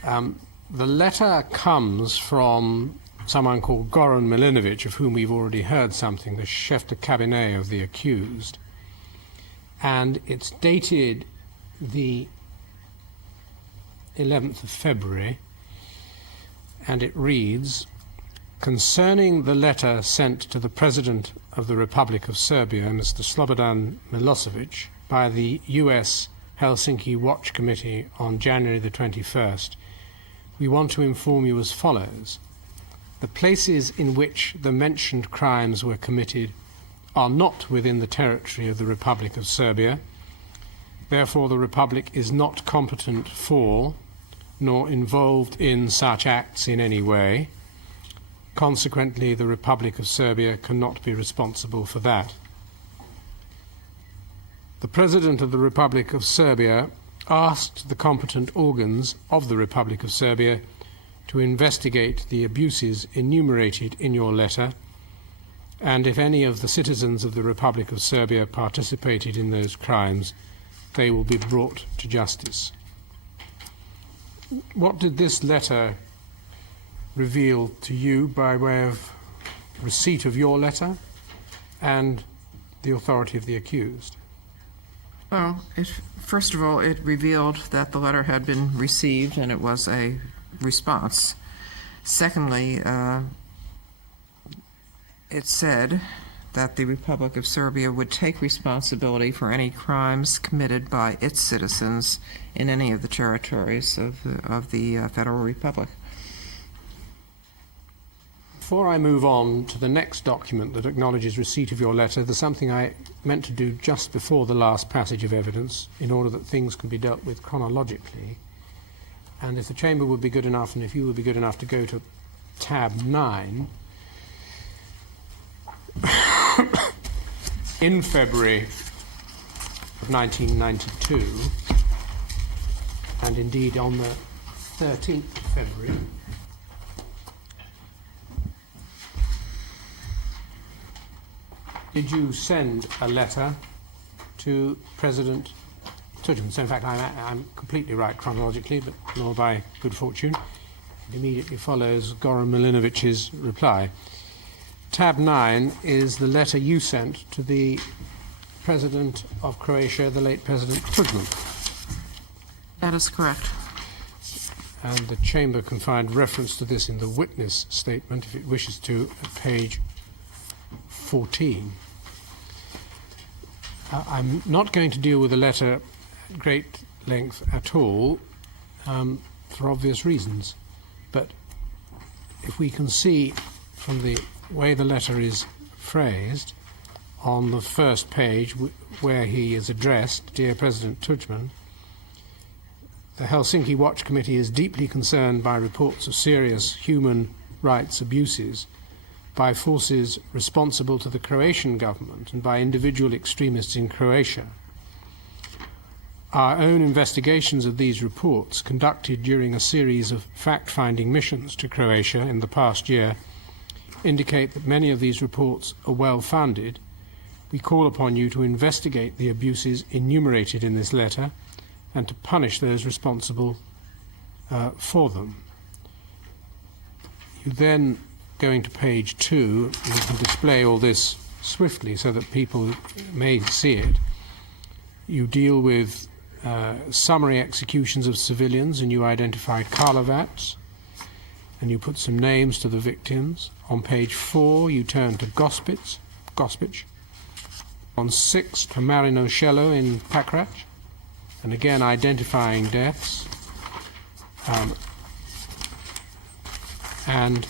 The letter comes from someone called Goran Milinovic, of whom we've already heard something, the chef de cabinet of the accused. And it's dated the 11th of February, and it reads, concerning the letter sent to the President of the Republic of Serbia, Mr. Slobodan Milosevic, by the US Helsinki Watch Committee on January the 21st, we want to inform you as follows. The places in which the mentioned crimes were committed are not within the territory of the Republic of Serbia. Therefore, the Republic is not competent for, nor involved in such acts in any way. Consequently, the Republic of Serbia cannot be responsible for that. The President of the Republic of Serbia asked the competent organs of the Republic of Serbia to investigate the abuses enumerated in your letter, and if any of the citizens of the Republic of Serbia participated in those crimes, they will be brought to justice. What did this letter reveal to you by way of receipt of your letter and the authority of the accused? Well, first of all, it revealed that the letter had been received and it was a response. Secondly, it said that the Republic of Serbia would take responsibility for any crimes committed by its citizens in any of the territories of the Federal Republic. Before I move on to the next document that acknowledges receipt of your letter, there's something I meant to do just before the last passage of evidence in order that things can be dealt with chronologically. And if the Chamber would be good enough, and if you would be good enough to go to tab 9, in February of 1992, and indeed on the 13th of February, did you send a letter to President Tudjman? So in fact, I'm completely right chronologically, but nor by good fortune. It immediately follows Goran Milinovic's reply. Tab 9 is the letter you sent to the President of Croatia, the late President Tudjman. That is correct. And the Chamber can find reference to this in the witness statement, if it wishes to, at page 14. I'm not going to deal with the letter at great length at all, for obvious reasons. But if we can see from the way the letter is phrased on the first page, where he is addressed, Dear President Tudjman, the Helsinki Watch Committee is deeply concerned by reports of serious human rights abuses by forces responsible to the Croatian government and by individual extremists in Croatia. Our own investigations of these reports, conducted during a series of fact-finding missions to Croatia in the past year, indicate that many of these reports are well-founded, we call upon you to investigate the abuses enumerated in this letter and to punish those responsible for them. You then, going to page 2, you can display all this swiftly so that people may see it. You deal with summary executions of civilians, and you identify Karlovats, and you put some names to the victims. On page 4, you turn to Gospic. On 6, to Marinocello in Pakrac, and again identifying deaths. And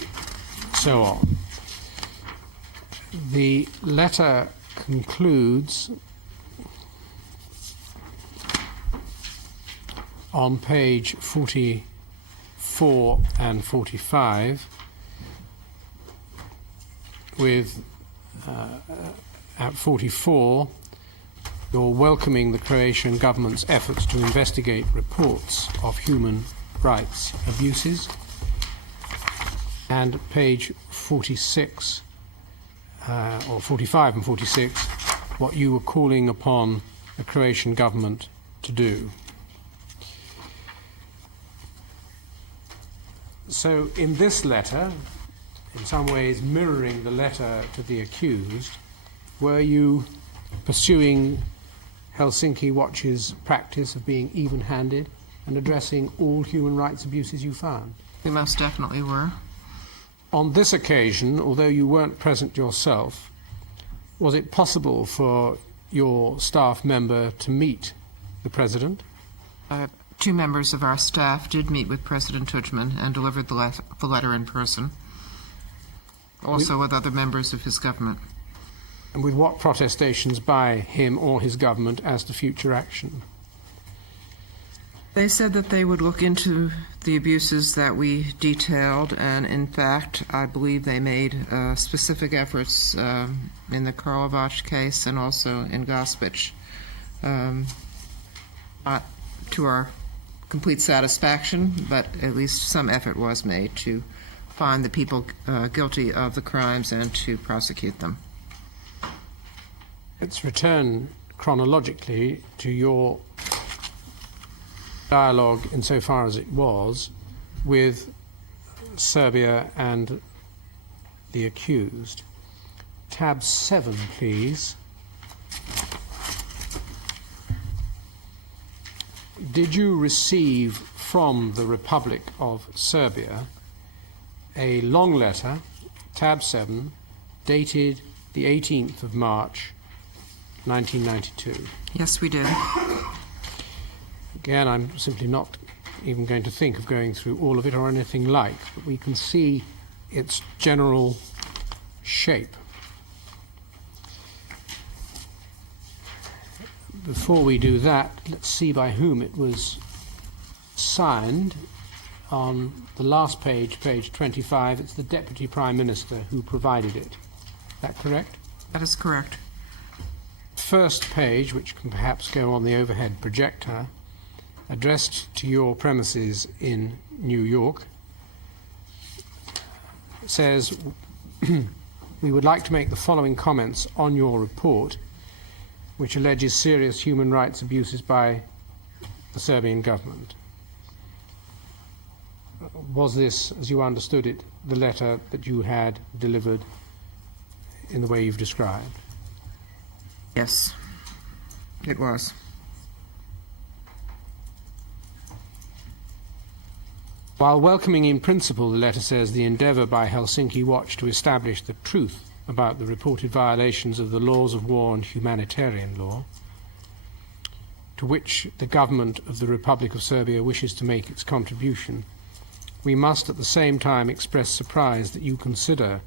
so on. The letter concludes on page 44 and 45 with, at 44, you're welcoming the Croatian government's efforts to investigate reports of human rights abuses. And page 46, or 45 and 46, what you were calling upon the Croatian government to do. So in this letter, in some ways mirroring the letter to the accused, were you pursuing Helsinki Watch's practice of being even-handed and addressing all human rights abuses you found? We most definitely were. On this occasion, although you weren't present yourself, was it possible for your staff member to meet the President? 2 members of our staff did meet with President Tudjman and delivered the letter in person, also with other members of his government. And with what protestations by him or his government as to future action? They said that they would look into the abuses that we detailed, and in fact, I believe they made specific efforts in the Karlovac case and also in Gospic. Not to our complete satisfaction, but at least some effort was made to find the people guilty of the crimes and to prosecute them. Let's return chronologically to your dialogue insofar as it was with Serbia and the accused. Tab 7, please. Did you receive from the Republic of Serbia a long letter, tab 7, dated the 18th of March 1992? Yes, we did. Again, I'm simply not even going to think of going through all of it or anything like, but we can see its general shape. Before we do that, let's see by whom it was signed. On the last page, page 25, it's the Deputy Prime Minister who provided it. Is that correct? That is correct. First page, which can perhaps go on the overhead projector, addressed to your premises in New York, says, we would like to make the following comments on your report, which alleges serious human rights abuses by the Serbian government. Was this, as you understood it, the letter that you had delivered in the way you've described? Yes, it was. While welcoming in principle, the letter says, the endeavour by Helsinki Watch to establish the truth about the reported violations of the laws of war and humanitarian law, to which the government of the Republic of Serbia wishes to make its contribution, we must at the same time express surprise that you consider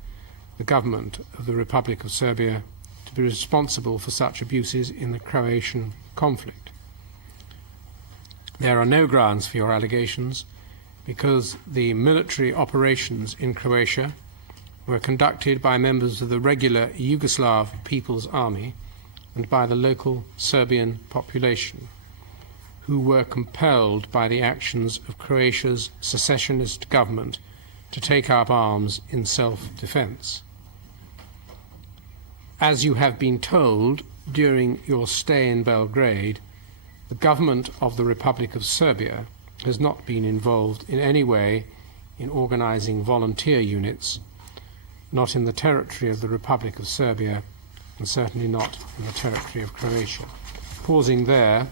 the government of the Republic of Serbia to be responsible for such abuses in the Croatian conflict. There are no grounds for your allegations, because the military operations in Croatia were conducted by members of the regular Yugoslav People's Army and by the local Serbian population, who were compelled by the actions of Croatia's secessionist government to take up arms in self-defense. As you have been told during your stay in Belgrade, the government of the Republic of Serbia has not been involved in any way in organizing volunteer units, not in the territory of the Republic of Serbia, and certainly not in the territory of Croatia. Pausing there,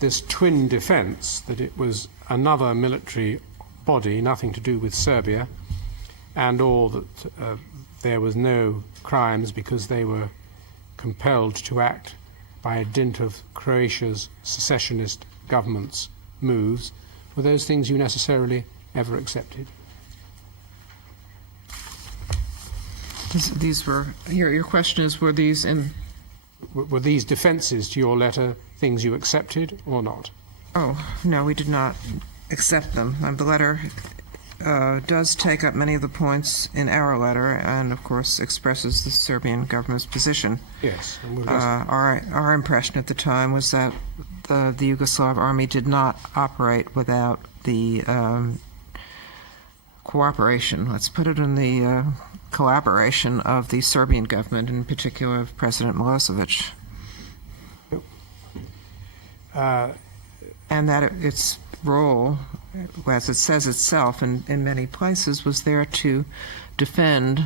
this twin defense, that it was another military body, nothing to do with Serbia, and or that there was no crimes because they were compelled to act by a dint of Croatia's secessionist government's moves, were those things you necessarily ever accepted? These were your question is, were these in? Were these defences to your letter things you accepted or not? Oh no, we did not accept them. The letter does take up many of the points in our letter, and of course expresses the Serbian government's position. Yes. And we'll just... Our impression at the time was that the Yugoslav army did not operate without the cooperation, let's put it in the collaboration of the Serbian government, in particular of President Milosevic. And that its role, as it says itself in many places, was there to defend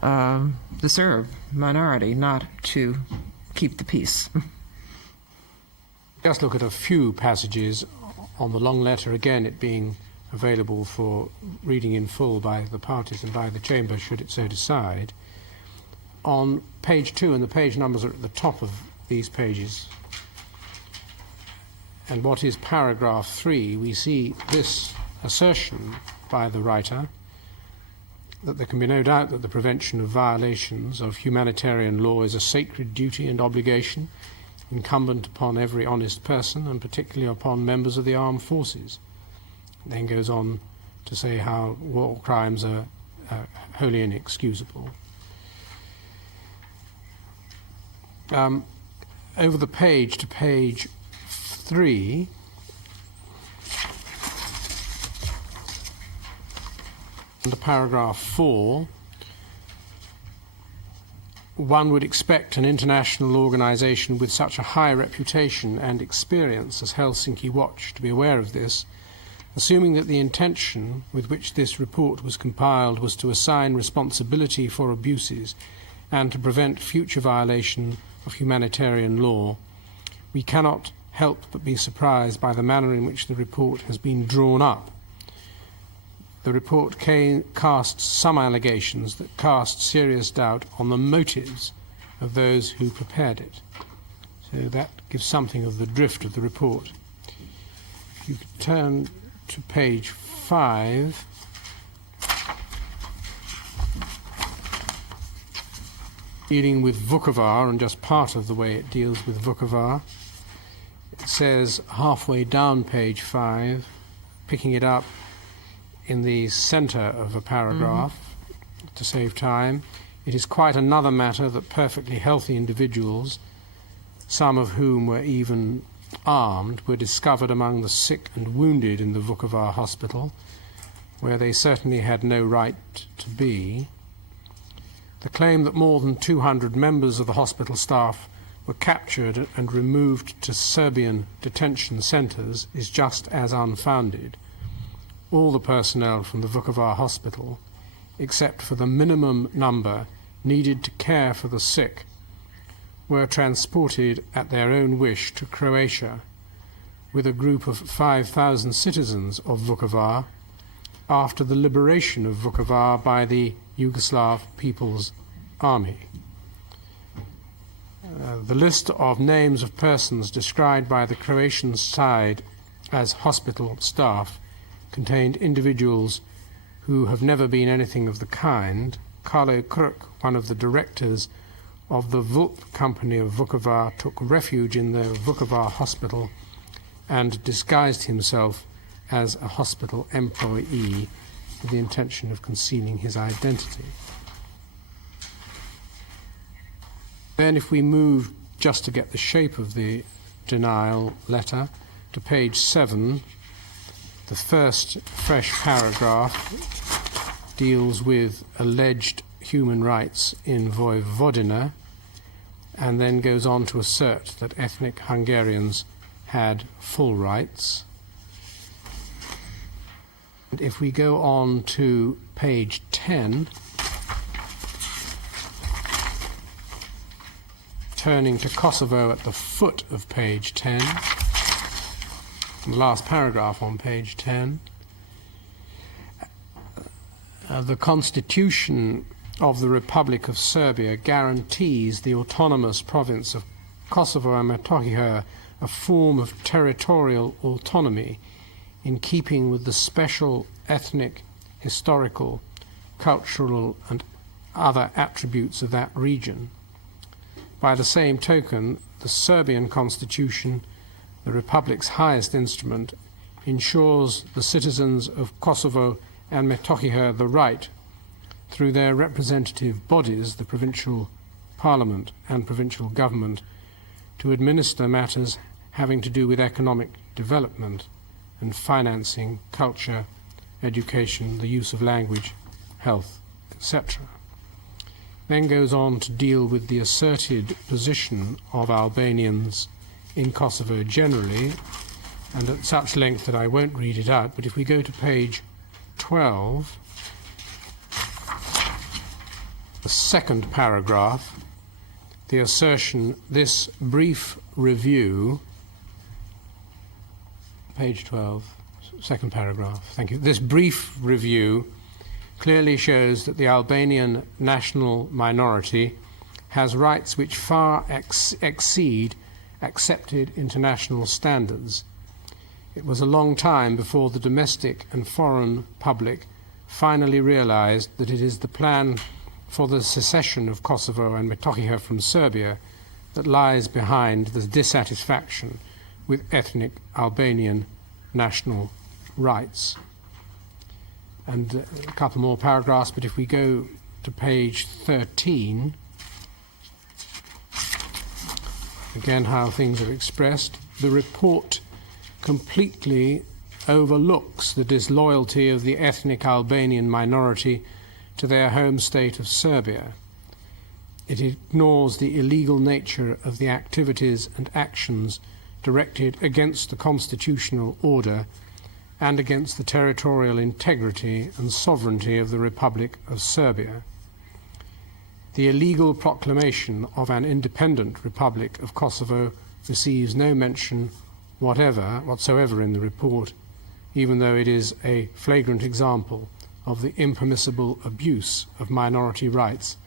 the Serb minority, not to keep the peace. Just look at a few passages on the long letter, again it being available for reading in full by the parties and by the Chamber, should it so decide. On page 2, and the page numbers are at the top of these pages, and what is paragraph 3, we see this assertion by the writer that there can be no doubt that the prevention of violations of humanitarian law is a sacred duty and obligation incumbent upon every honest person, and particularly upon members of the armed forces. Then goes on to say how war crimes are wholly inexcusable. Over the page to page 3, under paragraph 4, one would expect an international organisation with such a high reputation and experience as Helsinki Watch to be aware of this, assuming that the intention with which this report was compiled was to assign responsibility for abuses and to prevent future violation of humanitarian law. We cannot help but be surprised by the manner in which the report has been drawn up. The report casts some allegations that cast serious doubt on the motives of those who prepared it. So that gives something of the drift of the report. If you could turn to page 5. Dealing with Vukovar, and just part of the way it deals with Vukovar. It says halfway down page 5, picking it up in the centre of a paragraph, to save time, it is quite another matter that perfectly healthy individuals, some of whom were even armed, were discovered among the sick and wounded in the Vukovar hospital, where they certainly had no right to be. The claim that more than 200 members of the hospital staff were captured and removed to Serbian detention centres is just as unfounded. All the personnel from the Vukovar hospital, except for the minimum number needed to care for the sick, were transported at their own wish to Croatia with a group of 5,000 citizens of Vukovar after the liberation of Vukovar by the Yugoslav People's Army. The list of names of persons described by the Croatian side as hospital staff contained individuals who have never been anything of the kind. Carlo Kruk, one of the directors of the VUP company of Vukovar, took refuge in the Vukovar hospital and disguised himself as a hospital employee with the intention of concealing his identity. Then if we move, just to get the shape of the denial letter, to page 7, The first fresh paragraph deals with alleged human rights in Vojvodina, and then goes on to assert that ethnic Hungarians had full rights. And if we go on to page 10, turning to Kosovo at the foot of page 10, the last paragraph on page 10, the Constitution of the Republic of Serbia guarantees the autonomous province of Kosovo and Metohija a form of territorial autonomy in keeping with the special ethnic, historical, cultural and other attributes of that region. By the same token, the Serbian constitution, the Republic's highest instrument, ensures the citizens of Kosovo and Metohija the right, through their representative bodies, the provincial parliament and provincial government, to administer matters having to do with economic development and financing, culture, education, the use of language, health, etc. Then goes on to deal with the asserted position of Albanians in Kosovo generally, and at such length that I won't read it out, but if we go to page 12, the second paragraph, the assertion, this brief review, page 12, second paragraph, thank you. This brief review clearly shows that the Albanian national minority has rights which far exceed accepted international standards. It was a long time before the domestic and foreign public finally realized that it is the plan for the secession of Kosovo and Metohija from Serbia that lies behind the dissatisfaction with ethnic Albanian national rights. And a couple more paragraphs, but if we go to page 13, again how things are expressed, the report completely overlooks the disloyalty of the ethnic Albanian minority to their home state of Serbia. It ignores the illegal nature of the activities and actions directed against the constitutional order and against the territorial integrity and sovereignty of the Republic of Serbia. The illegal proclamation of an independent Republic of Kosovo receives no mention whatsoever in the report, even though it is a flagrant example of the impermissible abuse of minority rights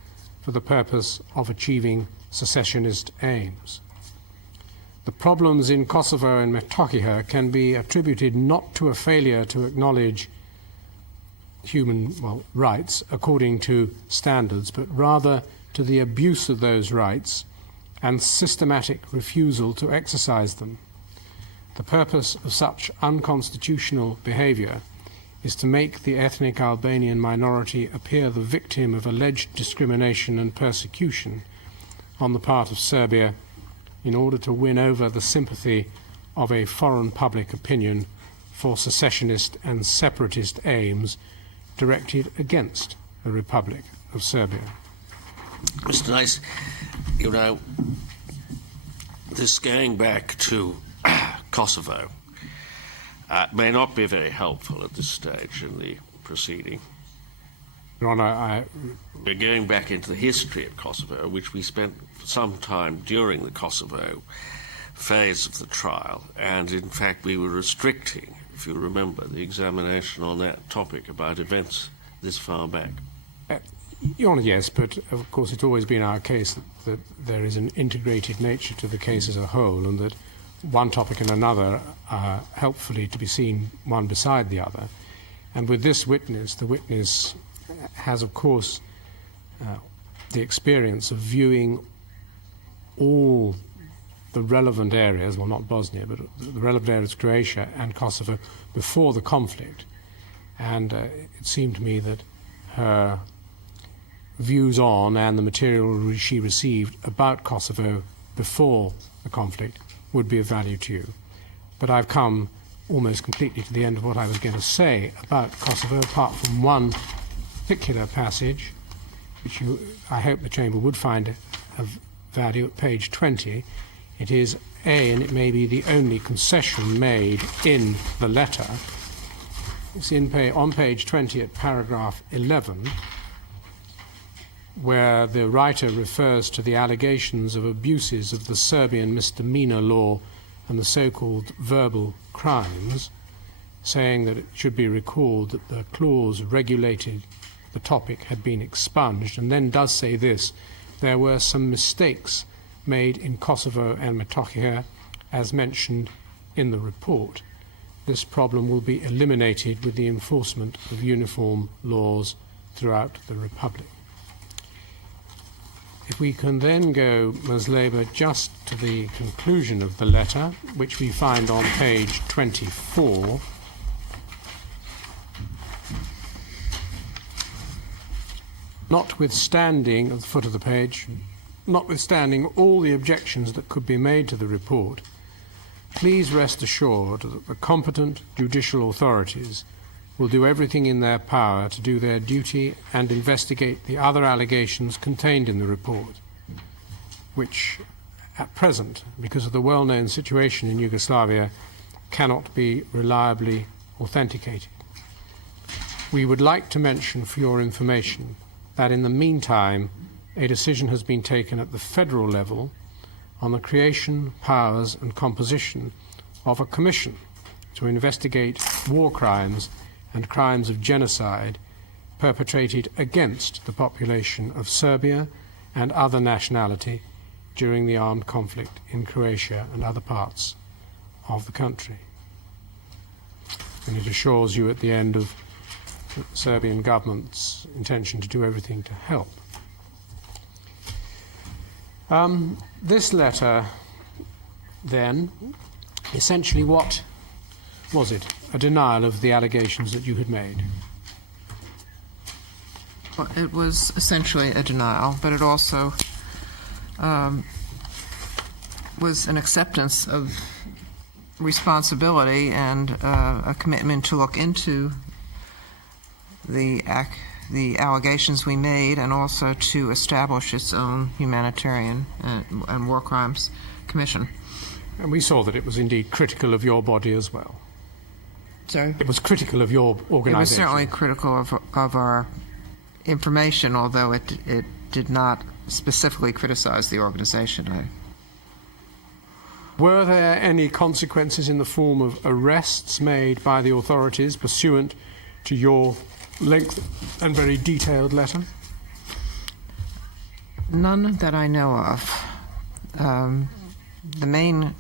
for the purpose of achieving secessionist aims. The problems in Kosovo and Metohija can be attributed not to a failure to acknowledge human rights according to standards, but rather to the abuse of those rights and systematic refusal to exercise them. The purpose of such unconstitutional behavior is to make the ethnic Albanian minority appear the victim of alleged discrimination and persecution on the part of Serbia in order to win over the sympathy of a foreign public opinion for secessionist and separatist aims directed against the Republic of Serbia. Mr. Nice, you know, this going back to Kosovo may not be very helpful at this stage in the proceeding. Your Honour, We're going back into the history of Kosovo, which we spent some time during the Kosovo phase of the trial, and in fact we were restricting, if you remember, the examination on that topic about events this far back. Your Honour, yes, but of course it's always been our case that there is an integrated nature to the case as a whole, and that one topic and another are helpfully to be seen one beside the other. And with this witness, the witness has, of course, the experience of viewing all the relevant areas, well, not Bosnia, but the relevant areas of Croatia and Kosovo before the conflict. And it seemed to me that her views on and the material she received about Kosovo before the conflict would be of value to you. But I've come almost completely to the end of what I was going to say about Kosovo, apart from one particular passage, which I hope the Chamber would find of value at page 20. It is and it may be the only concession made in the letter. It's on page 20 at paragraph 11, where the writer refers to the allegations of abuses of the Serbian misdemeanor law and the so-called verbal crimes, saying that it should be recalled that the clause regulated the topic had been expunged, and then does say this: there were some mistakes made in Kosovo and Metohija, as mentioned in the report. This problem will be eliminated with the enforcement of uniform laws throughout the Republic. If we can then go, Ms. Labour, just to the conclusion of the letter, which we find on page 24. Notwithstanding, at the foot of the page, notwithstanding all the objections that could be made to the report, please rest assured that the competent judicial authorities will do everything in their power to do their duty and investigate the other allegations contained in the report, which at present, because of the well-known situation in Yugoslavia, cannot be reliably authenticated. We would like to mention for your information that in the meantime a decision has been taken at the federal level on the creation, powers and composition of a commission to investigate war crimes and crimes of genocide perpetrated against the population of Serbia and other nationality during the armed conflict in Croatia and other parts of the country. And it assures you at the end of the Serbian government's intention to do everything to help. This letter, then, essentially what was it? A denial of the allegations that you had made? Well, it was essentially a denial, but it also was an acceptance of responsibility and a commitment to look into the allegations we made, and also to establish its own humanitarian and war crimes commission. And we saw that it was indeed critical of your body as well. Sorry? It was critical of your organisation. It was certainly critical of our information, although it did not specifically criticize the organization. Were there any consequences in the form of arrests made by the authorities pursuant to your length and very detailed letter? None that I know of. The main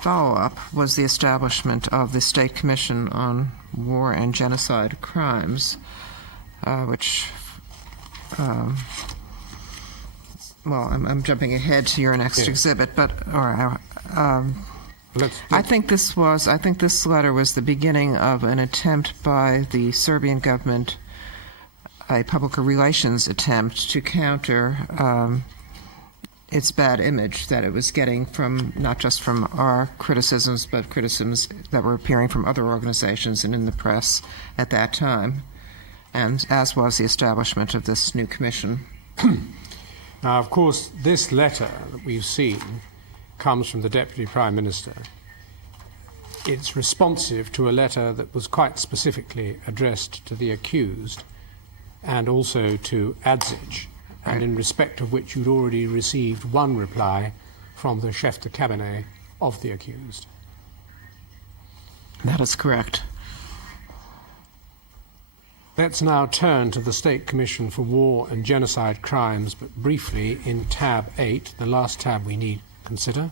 follow-up was the establishment of the State Commission on War and Genocide Crimes, which, well, I'm jumping ahead to your next exhibit, but I think this letter was the beginning of an attempt by the Serbian government, a public relations attempt to counter its bad image that it was getting from, not just from our criticisms, but criticisms that were appearing from other organizations and in the press at that time, and as was the establishment of this new commission. Now, of course, this letter that we've seen comes from the Deputy Prime Minister. It's responsive to a letter that was quite specifically addressed to the accused and also to Adzic, and in respect of which you'd already received one reply from the chef de cabinet of the accused. That is correct. Let's now turn to the State Commission for War and Genocide Crimes, but briefly in tab 8, the last tab we need to consider,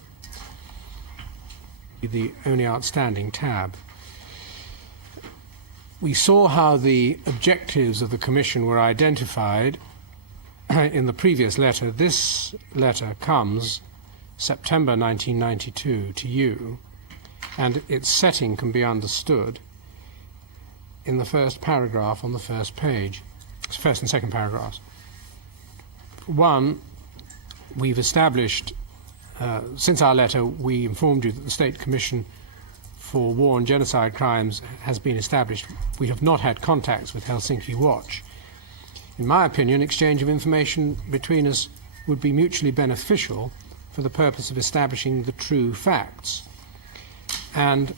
the only outstanding tab. We saw how the objectives of the Commission were identified in the previous letter. This letter comes September 1992 to you, and its setting can be understood in the first paragraph on the first page, first and second paragraphs. One, we've established, since our letter, we informed you that the State Commission for war and genocide crimes has been established, we have not had contacts with Helsinki Watch. In my opinion, exchange of information between us would be mutually beneficial for the purpose of establishing the true facts. And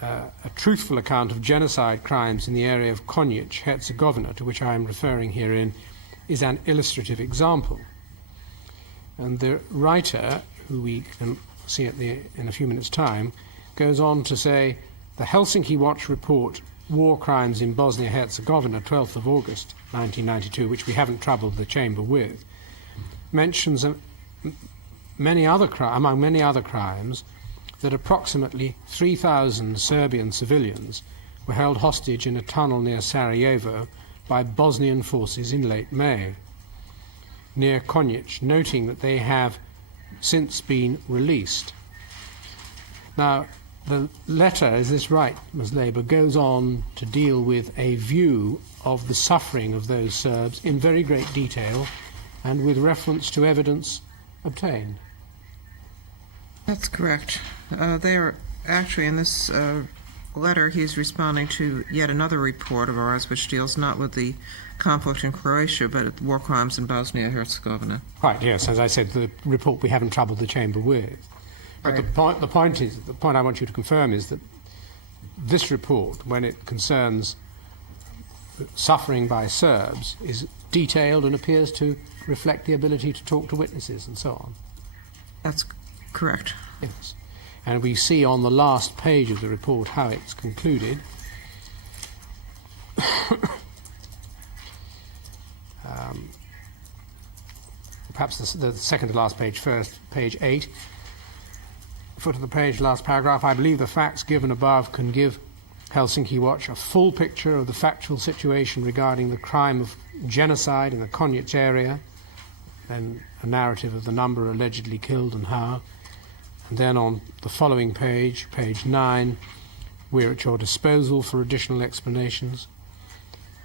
a truthful account of genocide crimes in the area of Konjic, Herzegovina, to which I am referring herein, is an illustrative example. And the writer, who we can see in a few minutes' time, goes on to say, the Helsinki Watch report, War Crimes in Bosnia-Herzegovina, 12th of August 1992, which we haven't troubled the Chamber with, mentions among many other crimes that approximately 3,000 Serbian civilians were held hostage in a tunnel near Sarajevo by Bosnian forces in late May, near Konjic, noting that they have since been released. Now, the letter, is this right, Ms. Labour, goes on to deal with a view of the suffering of those Serbs in very great detail and with reference to evidence obtained. That's correct. They are actually, in this letter, he's responding to yet another report of ours, which deals not with the conflict in Croatia, but war crimes in Bosnia-Herzegovina. Right, yes, as I said, the report we haven't troubled the Chamber with. But the point I want you to confirm is that this report, when it concerns suffering by Serbs, is detailed and appears to reflect the ability to talk to witnesses and so on. That's correct. Yes. And we see on the last page of the report how it's concluded. Perhaps the second to last page first, page 8. Foot of the page, last paragraph. I believe the facts given above can give Helsinki Watch a full picture of the factual situation regarding the crime of genocide in the Konjic area, then a narrative of the number allegedly killed and how. And then on the following page, page 9, we're at your disposal for additional explanations.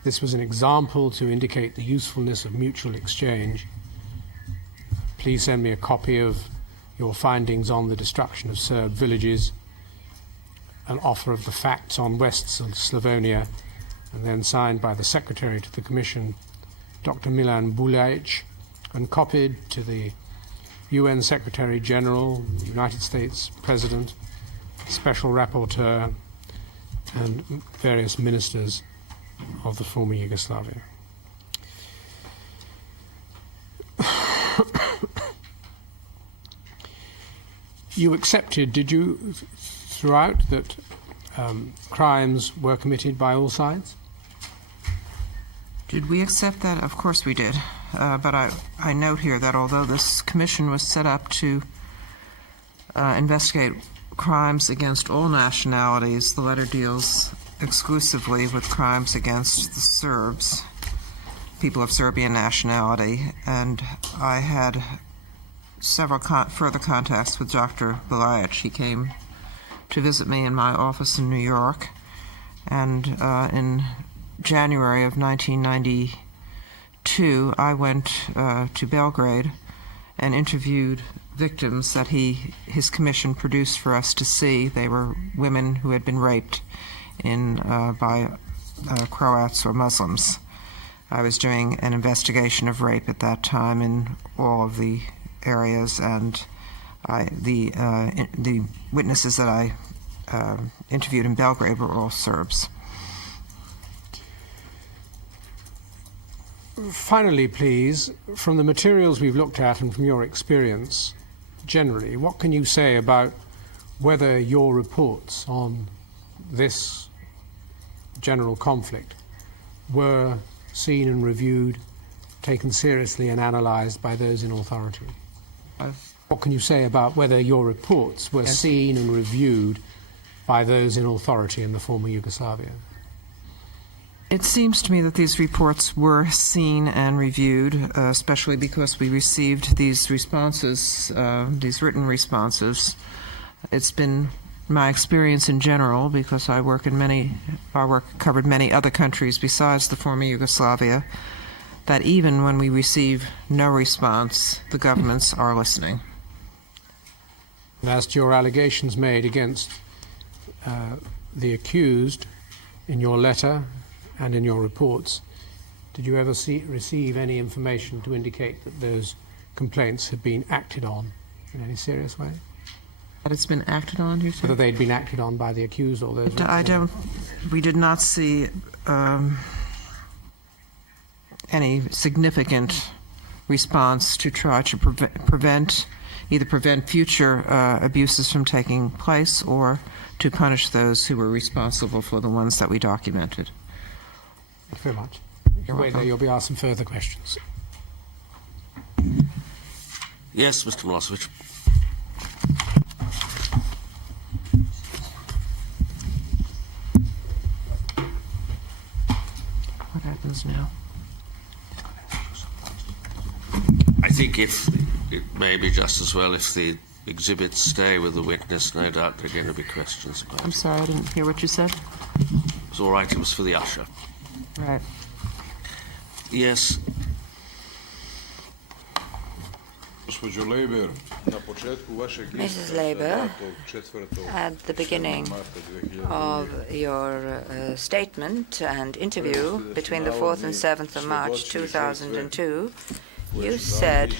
This was an example to indicate the usefulness of mutual exchange. Please send me a copy of your findings on the destruction of Serb villages, an offer of the facts on West Slavonia, and then signed by the Secretary to the Commission, Dr. Milan Bulajic, and copied to the UN Secretary General, United States President, Special Rapporteur, and various ministers of the former Yugoslavia. You accepted, did you, throughout, that crimes were committed by all sides? Did we accept that? Of course we did. But I note here that although this commission was set up to investigate crimes against all nationalities, the letter deals exclusively with crimes against the Serbs, people of Serbian nationality, and I had several further contacts with Dr. Bulajic. He came to visit me in my office in New York, and in January of 1992, I went to Belgrade and interviewed victims that his commission produced for us to see. They were women who had been raped by Croats or Muslims. I was doing an investigation of rape at that time in all of the areas, and the witnesses that I interviewed in Belgrade were all Serbs. Finally, please, from the materials we've looked at and from your experience generally, what can you say about whether your reports on this general conflict were seen and reviewed, taken seriously and analysed by those in authority? What can you say about whether your reports were seen and reviewed by those in authority in the former Yugoslavia? It seems to me that these reports were seen and reviewed, especially because we received these responses, these written responses. It's been my experience in general, because our work covered many other countries besides the former Yugoslavia, that even when we receive no response, the governments are listening. As to your allegations made against the accused in your letter and in your reports, did you ever receive any information to indicate that those complaints had been acted on in any serious way? That it's been acted on, you said? Whether they'd been acted on by the accused or those... We did not see any significant response to try to prevent future abuses from taking place or to punish those who were responsible for the ones that we documented. Thank you very much. You're Wait there, welcome. you'll be asked some further questions. Yes, Mr. Milosevic. What happens now? I think it may be just as well if the exhibits stay with the witness. No doubt there are going to be questions about I'm it. sorry, I didn't hear what you said. It was all right, it was for the usher. Right. Yes. Mrs. Leiber, at the beginning of your statement and interview between the 4th and 7th of March 2002, you said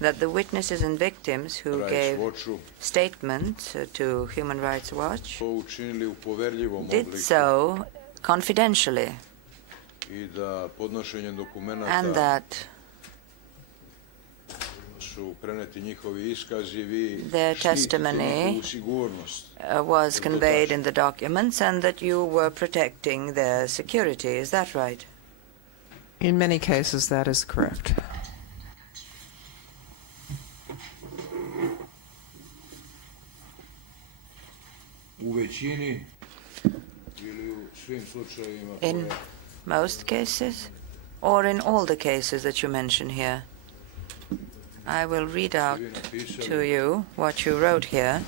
that the witnesses and victims who gave statements to Human Rights Watch did so confidentially, and that their testimony was conveyed in the documents and that you were protecting their security. Is that right? In many cases, that is correct. In most cases, or in all the cases that you mention here? I will read out to you what you wrote here.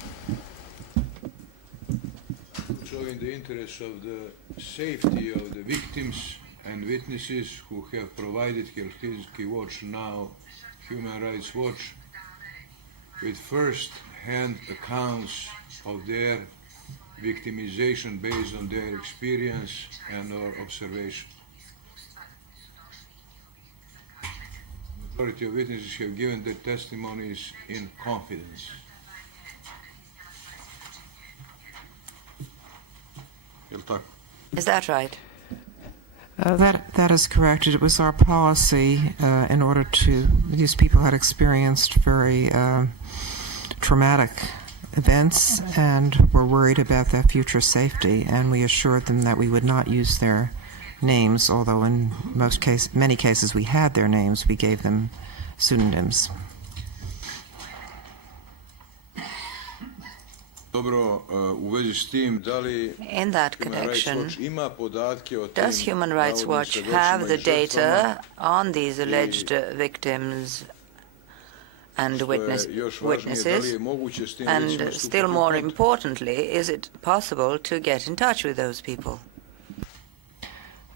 So in the interest of the safety of the victims and witnesses who have provided Helsinki Watch, now Human Rights Watch, with first-hand accounts of their victimization based on their experience and or observation. The majority of witnesses have given their testimonies in confidence. Is that right? That is correct. It was our policy in order to... These people had experienced very traumatic events and were worried about their future safety, and we assured them that we would not use their names, although in many cases we had their names. We gave them pseudonyms. In that connection, does Human Rights Watch have the data on these alleged victims and witnesses? And still more importantly, is it possible to get in touch with those people?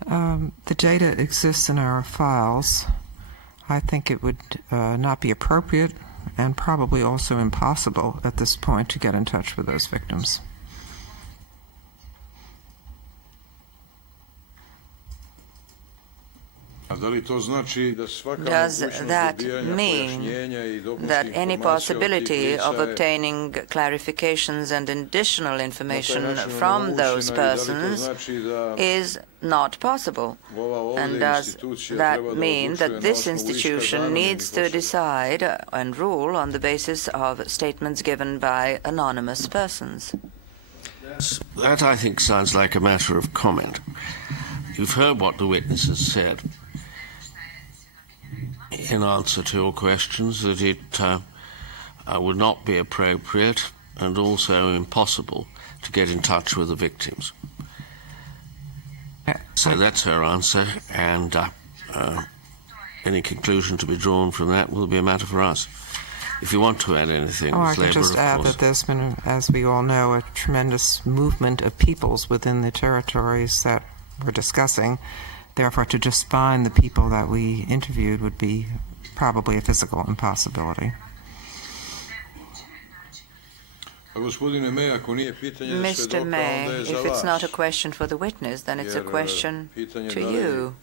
The data exists in our files. I think it would not be appropriate and probably also impossible at this point to get in touch with those victims. Does that mean that any possibility of obtaining clarifications and additional information from those persons is not possible? And does that mean that this institution needs to decide and rule on the basis of statements given by anonymous persons? That, I think, sounds like a matter of comment. You've heard what the witnesses said in answer to your questions, that it would not be appropriate and also impossible to get in touch with the victims. So that's her answer, and any conclusion to be drawn from that will be a matter for us. If you want to add anything, I Ms. can Leiber, just of add course. that there's been, as we all know, a tremendous movement of peoples within the territories that we're discussing. Therefore, to just find the people that we interviewed would be probably a physical impossibility. Mr. May, if it's not a question for the witness, then it's a question to you.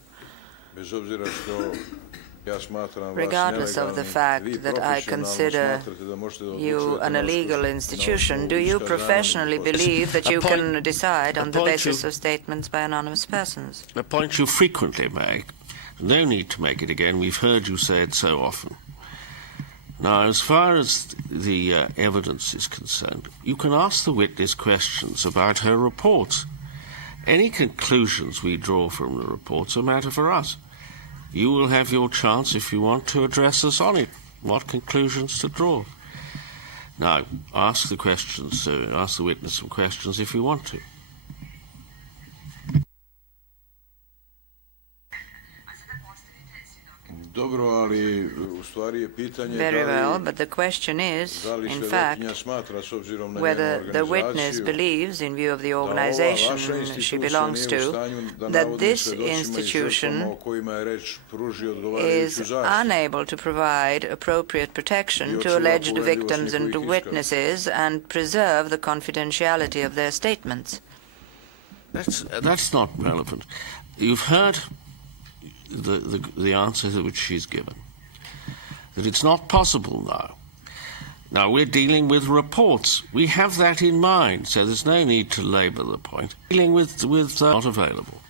Regardless of the fact that I consider you an illegal institution, do you professionally believe that you can decide on the basis of statements by anonymous persons? A point you frequently make. No need to make it again. We've heard you say it so often. Now, as far as the evidence is concerned, you can ask the witness questions about her reports. Any conclusions we draw from the reports are a matter for us. You will have your chance, if you want, to address us on it, what conclusions to draw. Now, ask the witness some questions if you want to. Very well, but the question is, in fact, whether the witness believes, in view of the organization she belongs to, that this institution is unable to provide appropriate protection to alleged victims and witnesses and preserve the confidentiality of their statements. That's not relevant. You've heard the answer which she's given, that it's not possible now. Now, we're dealing with reports. We have that in mind, so there's no need to labour the point. Dealing with not available.